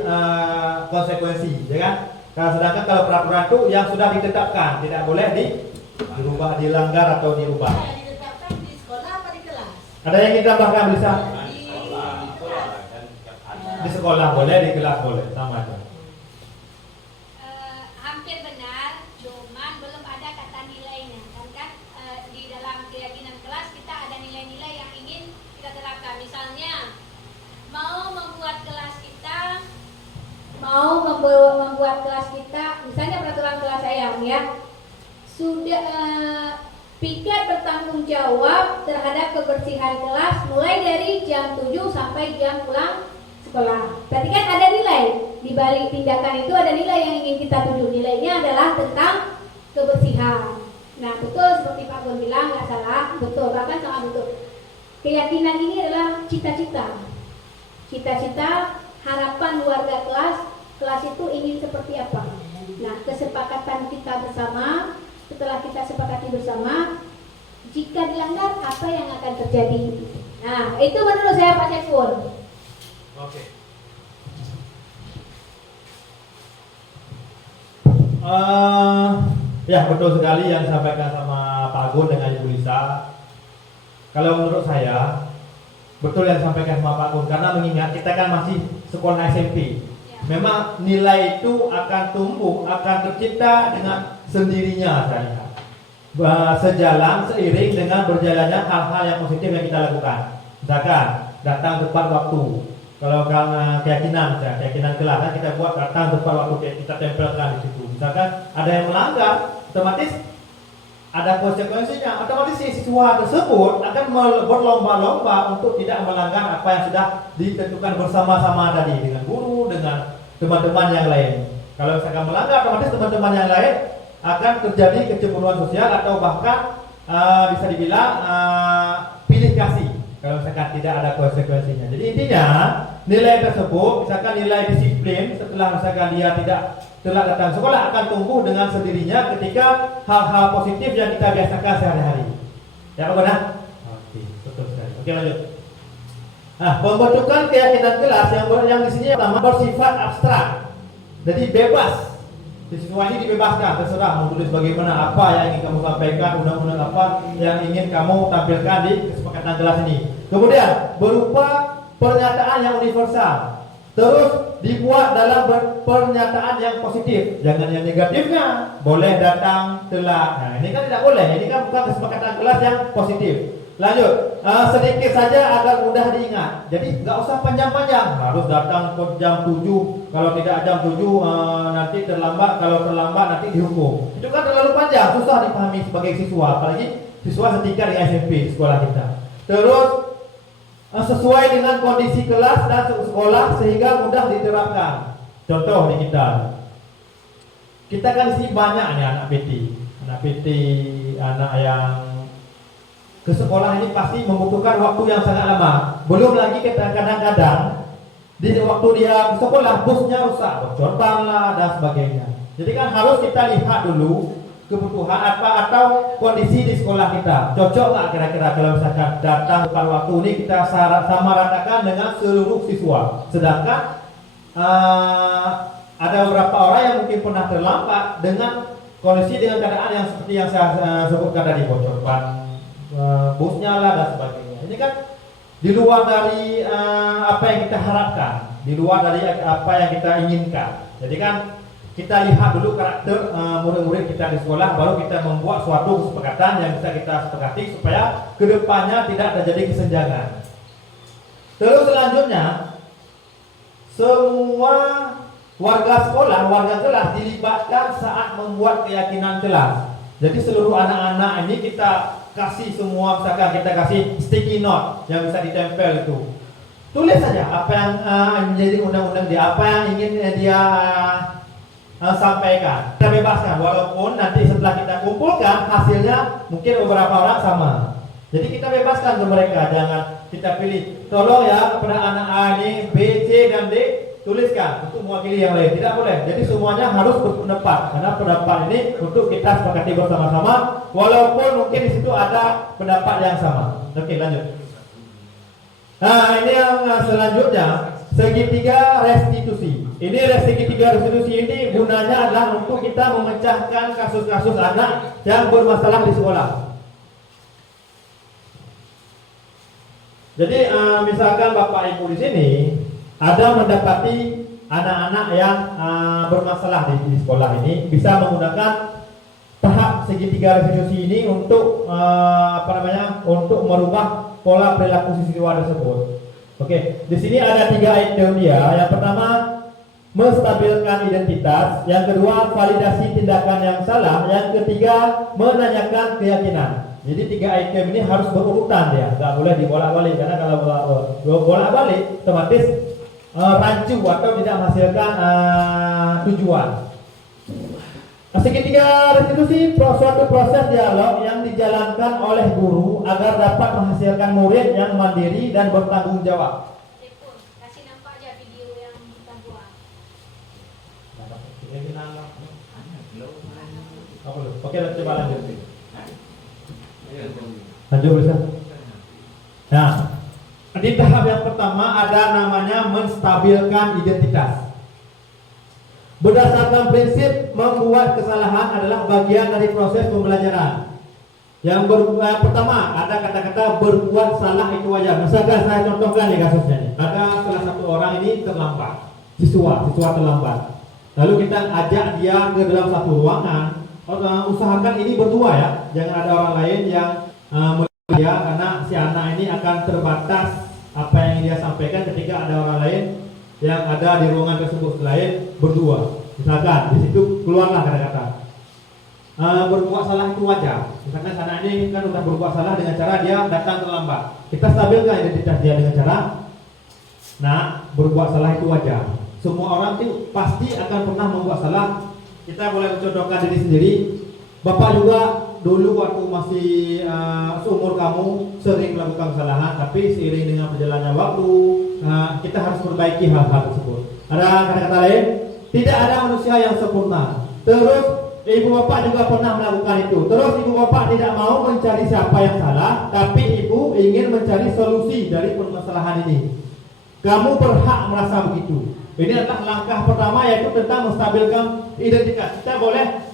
konsekuensi, ya kan? Sedangkan kalau peraturan itu yang sudah ditetapkan, tidak boleh dirubah, dilanggar atau dirubah. Ditetapkan di sekolah apa di kelas? Ada yang kita tambahkan bisa? Di sekolah boleh, di kelas boleh, sama aja. Hampir benar, cuman belum ada kata nilainya. Kan di dalam keyakinan kelas kita ada nilai-nilai yang ingin kita terapkan. Misalnya mau membuat kelas kita, misalnya peraturan kelas saya ya, sudah piket bertanggung jawab terhadap kebersihan kelas mulai dari jam 7 sampai jam pulang sekolah. Berarti kan ada nilai di balik tindakan itu, ada nilai yang ingin kita tuju. Nilainya adalah tentang kebersihan. Nah, betul seperti Pak Gun bilang, nggak salah, betul, bahkan sangat betul. Keyakinan ini adalah cita-cita. Cita-cita, harapan warga kelas itu ingin seperti apa. Nah, kesepakatan kita bersama, setelah kita sepakati bersama, jika dilanggar, apa yang akan terjadi. Nah, itu menurut saya Pak Syaiful. Oke. Ya betul sekali yang disampaikan sama Pak Agun dengan Ibu Lisa. Kalau menurut saya betul yang disampaikan sama Pak Agun, karena mengingat kita kan masih sekolah SMP. Memang nilai itu akan tumbuh, akan tercipta dengan sendirinya saya lihat. Sejalan seiring dengan berjalannya hal-hal yang positif yang kita lakukan. Misalkan datang tepat waktu. Kalau karena keyakinan kelas kan kita buat datang tepat waktu, kita tempelkan di situ. Misalkan ada yang melanggar, otomatis ada konsekuensinya. Otomatis siswa tersebut akan berlomba-lomba untuk tidak melanggar apa yang sudah ditentukan bersama-sama tadi dengan guru, dengan teman-teman yang lain. Kalau misalkan melanggar, otomatis teman-teman yang lain akan terjadi kecemburuan sosial atau bahkan bisa dibilang pilih kasih kalau misalkan tidak ada konsekuensinya. Jadi intinya nilai tersebut, misalkan nilai disiplin setelah misalkan dia tidak telah datang sekolah akan tumbuh dengan sendirinya ketika hal-hal positif yang kita biasakan sehari-hari. Ya benar? Oke, betul sekali. Oke, lanjut. Nah, pembentukan keyakinan kelas yang di sini pertama bersifat abstrak. Jadi bebas. Siswa ini dibebaskan, terserah mau tulis bagaimana, apa yang ingin kamu sampaikan, undang-undang apa yang ingin kamu tampilkan di kesepakatan kelas ini. Kemudian berupa pernyataan yang universal. Terus dibuat dalam pernyataan yang positif, jangan yang negatifnya. Boleh datang telat. Nah, ini kan tidak boleh. Ini kan bukan kesepakatan kelas yang positif. Lanjut, sedikit saja agar mudah diingat. Jadi nggak usah panjang-panjang. Harus datang jam 7. Kalau tidak jam 7 nanti terlambat. Kalau terlambat nanti dihukum. Itu kan terlalu panjang, susah dipahami sebagai siswa. Apalagi siswa setingkat di SMP sekolah kita. Terus sesuai dengan kondisi kelas dan sekolah sehingga mudah diterapkan. Contoh di kita kan di sini banyak nih anak PT, anak yang ke sekolah ini pasti membutuhkan waktu yang sangat lama. Belum lagi kita kadang-kadang di waktu dia ke sekolah busnya rusak, bocor ban lah dan sebagainya. Jadi kan harus kita lihat dulu kebutuhan apa atau kondisi di sekolah kita. Cocok nggak kira-kira kalau misalkan datang tepat waktu ini kita sama ratakan dengan seluruh siswa. Sedangkan ada beberapa orang yang mungkin pernah terlambat dengan kondisi dengan keadaan yang seperti yang saya sebutkan tadi, bocor ban, busnya lah dan sebagainya. Ini kan di luar dari apa yang kita harapkan, di luar dari apa yang kita inginkan. Jadi kan kita lihat dulu karakter murid-murid kita di sekolah, baru kita membuat suatu kesepakatan yang bisa kita sepakati supaya kedepannya tidak terjadi kesenjangan. Terus selanjutnya, semua warga sekolah, warga kelas dilibatkan saat membuat keyakinan kelas. Jadi seluruh anak-anak ini kita kasih semua, misalkan kita kasih sticky note yang bisa ditempel itu. Tulis saja apa yang menjadi undang-undang dia, apa yang ingin dia sampaikan. Kita bebaskan, walaupun nanti setelah kita kumpulkan hasilnya mungkin beberapa orang sama. Jadi kita bebaskan ke mereka, jangan kita pilih. Tolong ya kepada anak A ini B, C dan D tuliskan untuk mewakili yang lain. Tidak boleh. Jadi semuanya harus berpendapat, karena pendapat ini untuk kita sepakati bersama-sama, walaupun mungkin di situ ada pendapat yang sama. Oke, lanjut. Nah, ini yang selanjutnya, segitiga restitusi. Ini segitiga restitusi ini gunanya adalah untuk kita memecahkan kasus-kasus anak yang bermasalah di sekolah. Jadi misalkan Bapak Ibu di sini ada mendapati anak-anak yang bermasalah di sekolah ini, bisa menggunakan tahap segitiga restitusi ini untuk untuk merubah pola perilaku siswa tersebut. Oke, di sini ada 3 item dia. Yang pertama, menstabilkan identitas. Yang kedua, validasi tindakan yang salah. Yang ketiga, menanyakan keyakinan. Jadi 3 item ini harus berurutan dia, nggak boleh dibolak-balik, karena kalau bolak-balik otomatis rancu atau tidak menghasilkan tujuan. Segitiga restitusi suatu proses dialog yang dijalankan oleh guru agar dapat menghasilkan murid yang mandiri dan bertanggung jawab. Kasih nampak aja video yang kita buat. Oke, coba lanjut. Lanjut bisa. Nah, di tahap yang pertama ada namanya menstabilkan identitas. Berdasarkan prinsip membuat kesalahan adalah bagian dari proses pembelajaran. Yang pertama ada kata-kata berbuat salah itu wajar. Misalkan saya contohkan nih kasusnya nih. Ada salah satu orang ini terlambat, siswa terlambat. Lalu kita ajak dia ke dalam satu ruangan. Usahakan ini berdua ya, jangan ada orang lain yang melihat dia, karena si anak ini akan terbatas apa yang dia sampaikan ketika ada orang lain yang ada di ruangan tersebut selain berdua. Misalkan di situ keluarlah kata-kata berbuat salah itu wajar. Misalkan anak ini kan udah berbuat salah dengan cara dia datang terlambat. Kita stabilkan identitas dia dengan cara, nah, berbuat salah itu wajar. Semua orang itu pasti akan pernah membuat salah. Kita boleh mencontohkan diri sendiri. Bapak juga dulu waktu masih seumur kamu sering melakukan kesalahan, tapi seiring dengan berjalannya waktu kita harus perbaiki hal-hal tersebut. Ada kata-kata lain, tidak ada manusia yang sempurna. Terus ibu bapak juga pernah melakukan itu. Terus ibu bapak tidak mau mencari siapa yang salah, tapi ibu ingin mencari solusi dari permasalahan ini. Kamu berhak merasa begitu. Ini adalah langkah pertama, yaitu tentang menstabilkan identitas. Kita boleh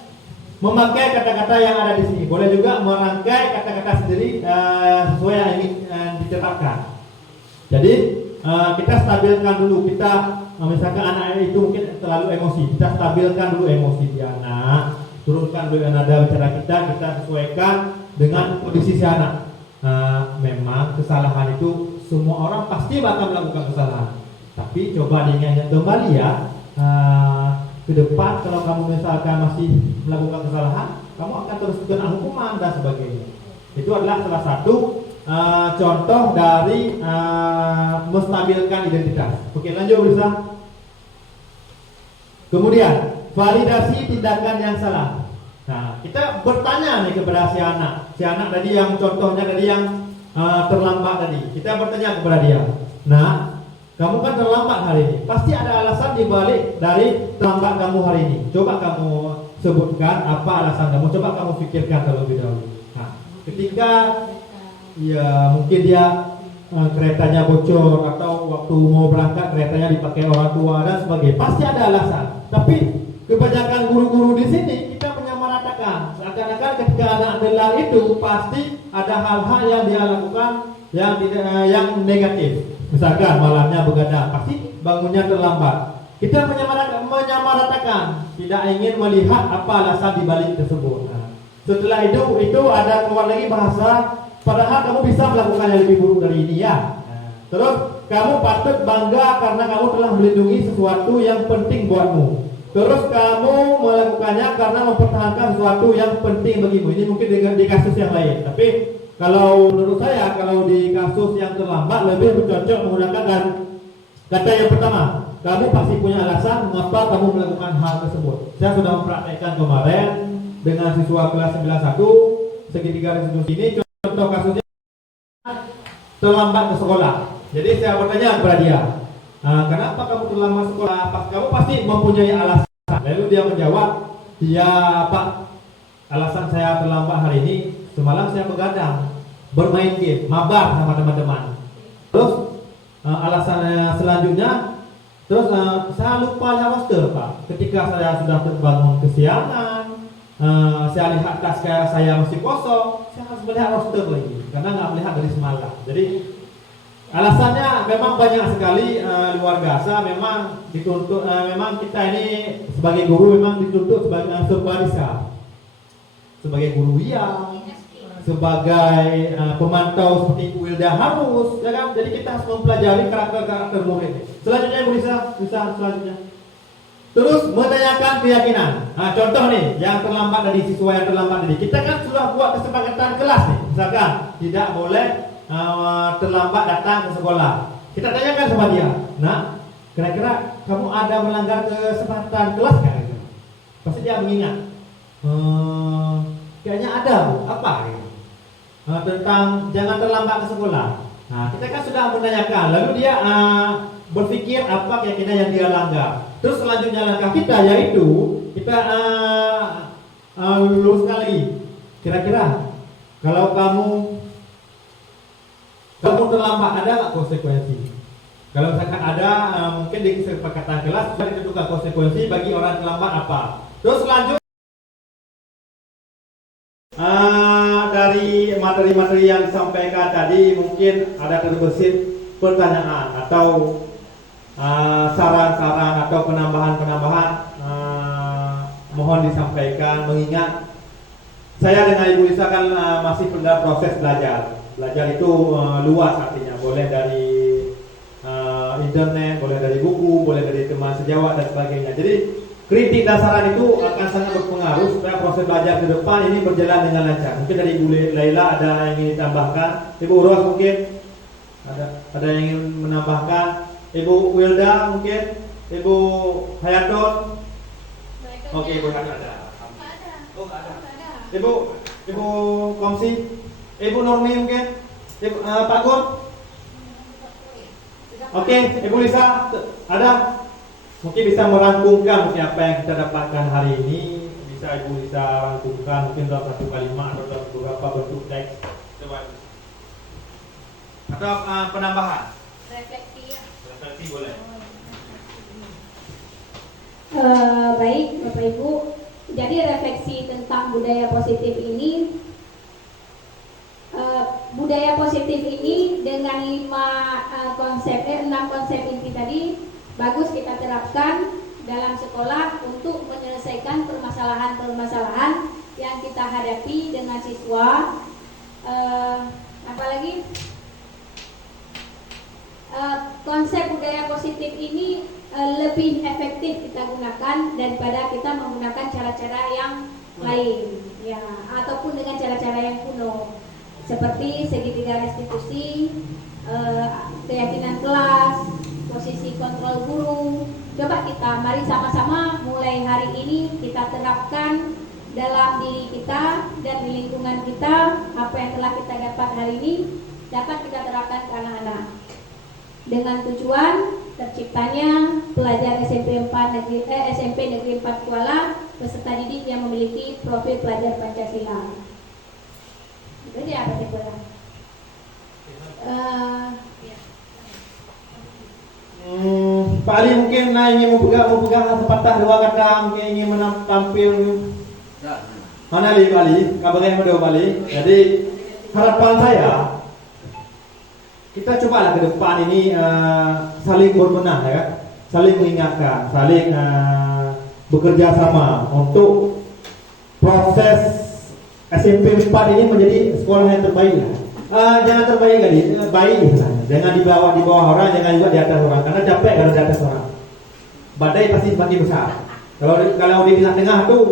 memakai kata-kata yang ada di sini. Boleh juga merangkai kata-kata sendiri sesuai yang ingin dicetakkan. Jadi kita stabilkan dulu. Kita misalkan anak itu mungkin terlalu emosi, kita stabilkan dulu emosi dia. Nah, turunkan dulu nada bicara kita sesuaikan dengan kondisi si anak. Memang kesalahan itu semua orang pasti bakal melakukan kesalahan. Tapi coba diingat kembali ya. Ke depan kalau kamu misalkan masih melakukan kesalahan, kamu akan terus kena hukuman dan sebagainya. Itu adalah salah satu contoh dari menstabilkan identitas. Oke, lanjut bisa. Kemudian validasi tindakan yang salah. Nah, kita bertanya nih kepada si anak tadi yang contohnya tadi yang terlambat tadi. Kita bertanya kepada dia. Nah, kamu kan terlambat hari ini. Pasti ada alasan dibalik dari terlambat kamu hari ini. Coba kamu sebutkan apa alasan kamu. Coba kamu pikirkan terlebih dahulu. Nah, ketika ya mungkin dia keretanya bocor, atau waktu mau berangkat keretanya dipakai orang tua dan sebagainya. Pasti ada alasan. Tapi kebanyakan guru-guru di sini kita menyamaratakan. Seakan-akan ketika anak lelah itu pasti ada hal-hal yang dia lakukan yang negatif. Misalkan malamnya begadang, pasti bangunnya terlambat. Kita menyamaratakan, tidak ingin melihat apa alasan dibalik tersebut. Nah, setelah itu ada keluar lagi bahasa, padahal kamu bisa melakukan yang lebih buruk dari ini ya. Terus kamu patut bangga karena kamu telah melindungi sesuatu yang penting buatmu. Terus kamu melakukannya karena mempertahankan sesuatu yang penting bagimu. Ini mungkin di kasus yang lain, tapi kalau menurut saya, kalau di kasus yang terlambat lebih bercocok menggunakan kata yang pertama. Kamu pasti punya alasan mengapa kamu melakukan hal tersebut. Saya sudah mempraktekkan kemarin dengan siswa kelas 91 segitiga restitusi ini. Contoh kasusnya terlambat ke sekolah. Jadi saya bertanya kepada dia, kenapa kamu terlambat sekolah? Kamu pasti mempunyai alasan. Lalu dia menjawab, ya Pak, alasan saya terlambat hari ini, semalam saya begadang, bermain game, mabar sama teman-teman. Terus alasannya selanjutnya, terus saya lupa lihat roster Pak. Ketika saya sudah terbangun kesiangan, saya lihat tas saya masih kosong, saya harus melihat roster lagi karena nggak melihat dari semalam. Jadi alasannya memang banyak sekali, luar biasa. Memang dituntut, memang kita ini sebagai guru memang dituntut sebagai guru ya, sebagai pemantau seperti Bu Wilda harus, ya kan? Jadi kita harus mempelajari karakter murid. Selanjutnya Bu bisa selanjutnya. Terus menanyakan keyakinan. Nah, contoh nih, yang terlambat dari siswa yang terlambat tadi. Kita kan sudah buat kesepakatan kelas nih. Misalkan tidak boleh terlambat datang ke sekolah. Kita tanyakan sama dia. Nah, kira-kira kamu ada melanggar kesepakatan kelas kan? Pasti dia mengingat. Kayaknya ada Bu, apa gitu? Tentang jangan terlambat ke sekolah. Nah, kita kan sudah menanyakan, lalu dia berpikir apa keyakinan yang dia langgar. Terus selanjutnya langkah kita yaitu kita luruskan lagi. Kira-kira kalau kamu terlambat ada nggak konsekuensi? Kalau misalkan ada, mungkin di kesepakatan kelas sudah ditentukan konsekuensi bagi orang terlambat apa. Terus selanjutnya dari materi-materi yang disampaikan tadi mungkin ada terbesit pertanyaan atau saran-saran atau penambahan-penambahan mohon disampaikan, mengingat saya dengan Ibu Lisa kan masih dalam proses belajar. Belajar itu luas artinya, boleh dari internet, boleh dari buku, boleh dari teman sejawat dan sebagainya. Jadi kritik dan saran itu akan sangat berpengaruh supaya proses belajar ke depan ini berjalan dengan lancar. Mungkin dari Ibu Laila ada yang ingin ditambahkan, Ibu Ros mungkin ada yang ingin menambahkan, Ibu Wilda mungkin, Ibu Hayaton. Oke, Ibu Hayaton ada. Oh, ada. Ibu Komsi, Ibu Normi mungkin, Pak Gun. Oke, Ibu Lisa ada. Mungkin bisa merangkumkan mungkin apa yang kita dapatkan hari ini. Bisa Ibu Lisa rangkumkan mungkin dalam satu kalimat atau dalam beberapa bentuk teks. Coba. Atau penambahan. Refleksi boleh. Baik Bapak Ibu, jadi refleksi tentang budaya positif ini, budaya positif ini dengan 6 konsep inti tadi bagus kita terapkan dalam sekolah untuk menyelesaikan permasalahan-permasalahan yang kita hadapi dengan siswa. Apalagi konsep budaya positif ini lebih efektif kita gunakan daripada kita menggunakan cara-cara yang lain, ya, ataupun dengan cara-cara yang kuno seperti segitiga restitusi, keyakinan kelas, posisi kontrol guru. Coba mari sama-sama mulai hari ini kita terapkan dalam diri kita dan di lingkungan kita. Apa yang telah kita dapat hari ini dapat kita terapkan ke anak-anak dengan tujuan terciptanya pelajar SMP Negeri 4 Kuala peserta didik yang memiliki profil pelajar Pancasila. Itu dia Pak Ibu. Pak Ali mungkin ingin mempegang sepatah dua kata, mungkin ingin tampil. Mana Ali, Pak Ali? Kabarnya Pak Ali. Jadi harapan saya kita cobalah ke depan ini saling berbenah, ya, saling mengingatkan, saling bekerja sama untuk proses SMP 4 ini menjadi sekolah yang terbaik. Jangan terbaik kali, baik misalnya. Jangan di bawah orang, jangan juga di atas orang. Karena capek kalau di atas orang. Badai pasti semakin besar. Kalau di tengah-tengah tuh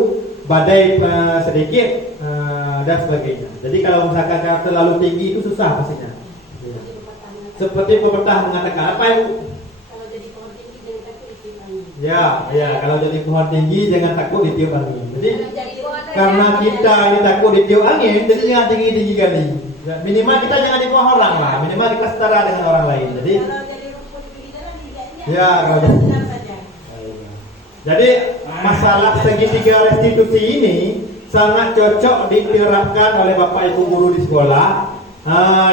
badai sedikit dan sebagainya. Jadi kalau misalkan terlalu tinggi itu susah pastinya. Seperti pepatah mengatakan apa yang Kalau jadi pohon tinggi jangan takut ditiup angin. ya kalau jadi pohon tinggi jangan takut ditiup angin. Jadi Jadi pohon karena kita ini takut ditiup angin, jadi jangan tinggi-tinggi kali. Ya, minimal kita jangan di bawah orang lah. Minimal kita setara dengan orang lain. Jadi kalau jadi rumput di dalam ya kalau benar saja. jadi masalah segitiga restitusi ini sangat cocok diterapkan oleh Bapak Ibu guru di sekolah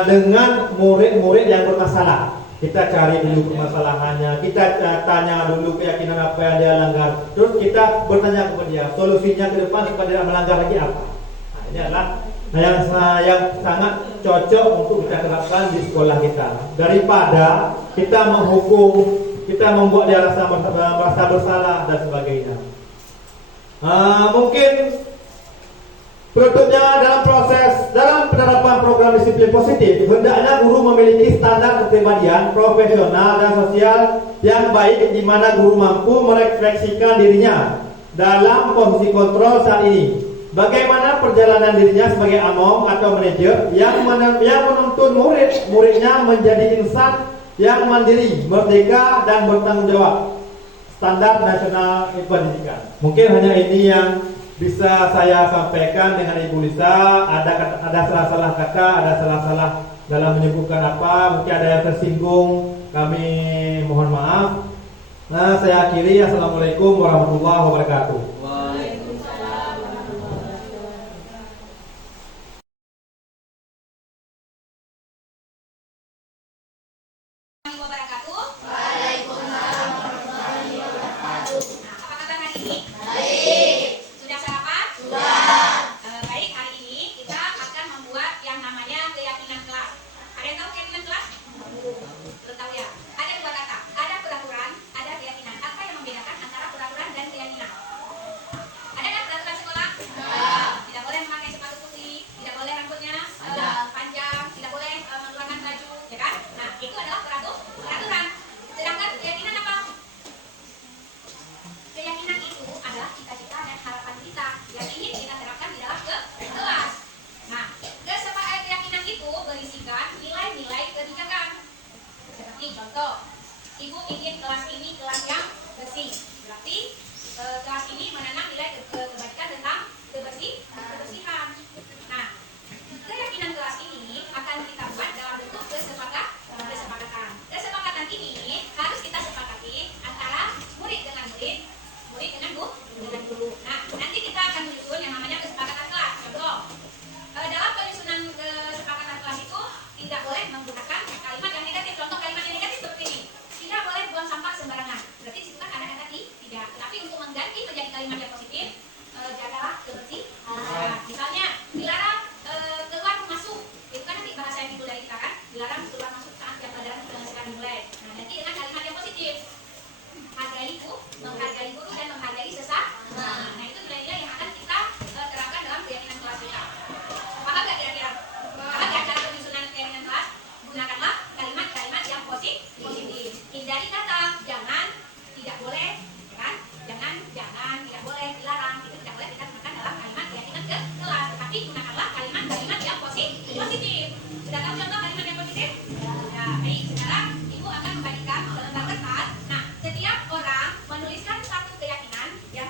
dengan murid-murid yang bermasalah. Kita cari dulu permasalahannya, kita tanya dulu keyakinan apa yang dia langgar, terus kita bertanya kepada dia solusinya ke depan supaya tidak melanggar lagi apa. Nah, ini adalah yang sangat cocok untuk kita terapkan di sekolah kita. Daripada kita menghukum, kita membuat dia merasa bersalah dan sebagainya. Mungkin berikutnya dalam penerapan program disiplin positif, hendaknya guru memiliki standar kepribadian profesional dan sosial yang baik, di mana guru mampu merefleksikan dirinya dalam posisi kontrol saat ini. Bagaimana perjalanan dirinya sebagai among atau manajer yang menuntun muridnya menjadi insan yang mandiri, merdeka dan bertanggung jawab. Standar nasional pendidikan. Mungkin hanya ini yang bisa saya sampaikan dengan Ibu Lisa. Ada salah-salah kata, ada salah-salah dalam menyebutkan apa, mungkin ada yang tersinggung, kami mohon maaf. Nah, saya akhiri. Assalamualaikum warahmatullahi wabarakatuh. Wabarakatuh. Waalaikumsalam warahmatullahi wabarakatuh. Nah, apa kabar hari ini? Baik. Sudah sarapan? Sudah. Baik, hari ini kita akan membuat yang namanya keyakinan kelas. Ada yang tahu keyakinan kelas? Belum tahu ya. Ada dua kata. Ada peraturan, ada keyakinan. Apa yang membedakan antara peraturan dan keyakinan? Ada kan peraturan sekolah? Tidak boleh memakai sepatu putih, tidak boleh rambutnya panjang, tidak boleh mengeluarkan baju, ya kan? Nah, itu adalah peraturan. Sedangkan keyakinan apa? Keyakinan itu adalah cita-cita dan harapan kita yang ingin kita terapkan di dalam kelas. Nah, kesepakatan keyakinan itu berisikan nilai-nilai kebijakan. Seperti contoh, ibu ingin kelas ini kelas yang bersih. Berarti kelas ini menanam nilai kebaikan tentang kebersihan. Nah, keyakinan kelas ini akan kita buat dalam bentuk kesepakatan. Kesepakatan ini harus kita sepakati antara murid dengan murid, murid dengan guru. Nah, nanti kita akan menyusun yang namanya kesepakatan kelas. Contoh, dalam penyusunan kesepakatan kelas itu tidak boleh menggunakan kalimat yang negatif. Contoh kalimat yang negatif seperti ini: tidak boleh buang sampah sembarangan. Berarti situ kan ada kata tidak. Tetapi untuk mengganti menjadi kalimat yang positif, jagalah kebersihan. Nah, misalnya dilarang keluar masuk. Itu kan nanti bahasa yang dimulai kita kan. Dilarang keluar masuk saat jam pelajaran sedang dimulai. Nah, nanti dengan kalimat yang positif: hargai ibu, menghargai guru, dan menghargai sesama. Nah, itu nilai-nilai yang akan kita terapkan dalam keyakinan kelas kita. Paham nggak kira-kira? Paham nggak cara penyusunan keyakinan kelas? Gunakanlah kalimat-kalimat yang positif. Hindari kata jangan, tidak boleh, ya kan? Jangan, tidak boleh, dilarang. Itu tidak boleh kita gunakan dalam kalimat keyakinan kelas. Tapi gunakanlah kalimat-kalimat yang positif. Sudah tahu contoh kalimat yang positif? Ya, baik. Sekarang ibu akan membagikan selembar kertas. Nah, setiap orang menuliskan satu keyakinan yang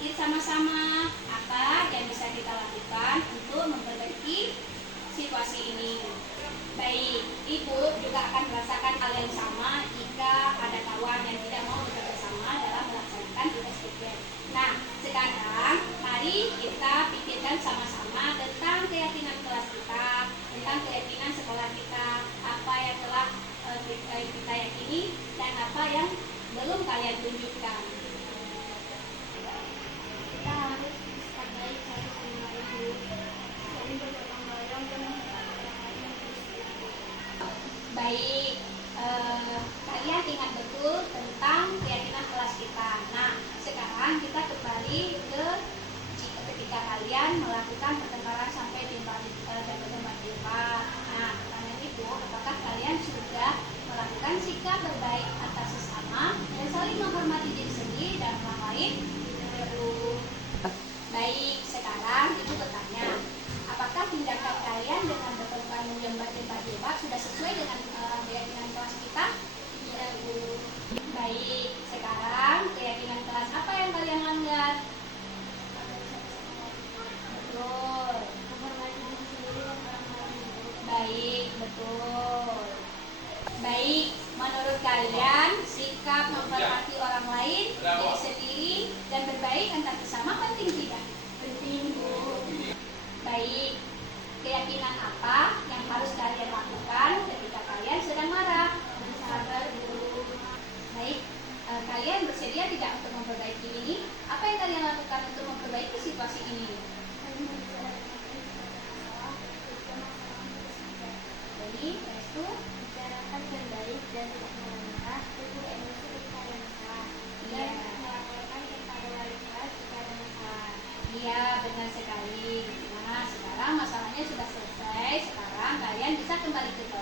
pikir sama-sama apa yang bisa kita lakukan untuk memperbaiki situasi ini. Baik, Ibu juga akan merasakan hal yang sama jika ada kawan yang tidak mau bekerja sama dalam melaksanakan tugas pikir. Nah, sekarang mari kita pikirkan sama-sama tentang keyakinan kelas kita, tentang keyakinan sekolah kita, apa yang telah kita yakini dan apa yang belum kalian tunjukkan. Kita harus bersikap baik satu sama lain, saling bergotong royong dan baik, kalian ingat betul tentang keyakinan kelas kita. Nah, sekarang kita kembali ke ketika kalian melakukan pertengkaran sampai tempat debat. Nah, pertanyaan Ibu, apakah kalian sudah melakukan sikap berbaik atas sesama dan saling menghormati diri sendiri dan orang lain? Baik, sekarang Ibu bertanya, apakah tindakan kalian dengan bertengkar menjembat-jembat sudah sesuai dengan keyakinan kelas kita? Iya, Bu. Baik, sekarang keyakinan kelas apa yang kalian langgar? Betul. Baik, betul. Baik, menurut kalian sikap menghormati orang lain, diri sendiri, dan berbaik antar sesama penting tidak? Penting, Bu. Baik, keyakinan apa yang harus kalian lakukan ketika kalian sedang marah? Sabar, Bu. Baik, kalian bersedia tidak untuk memperbaiki ini? Apa yang kalian lakukan untuk memperbaiki situasi ini? Jadi, itu bicarakan dengan baik dan tidak marah, tubuh emosi ketika ada masalah. Iya, melaporkan kepada wali kelas jika ada masalah. Iya, benar sekali. Nah, sekarang masalahnya sudah selesai. Sekarang kalian bisa kembali ke kelas.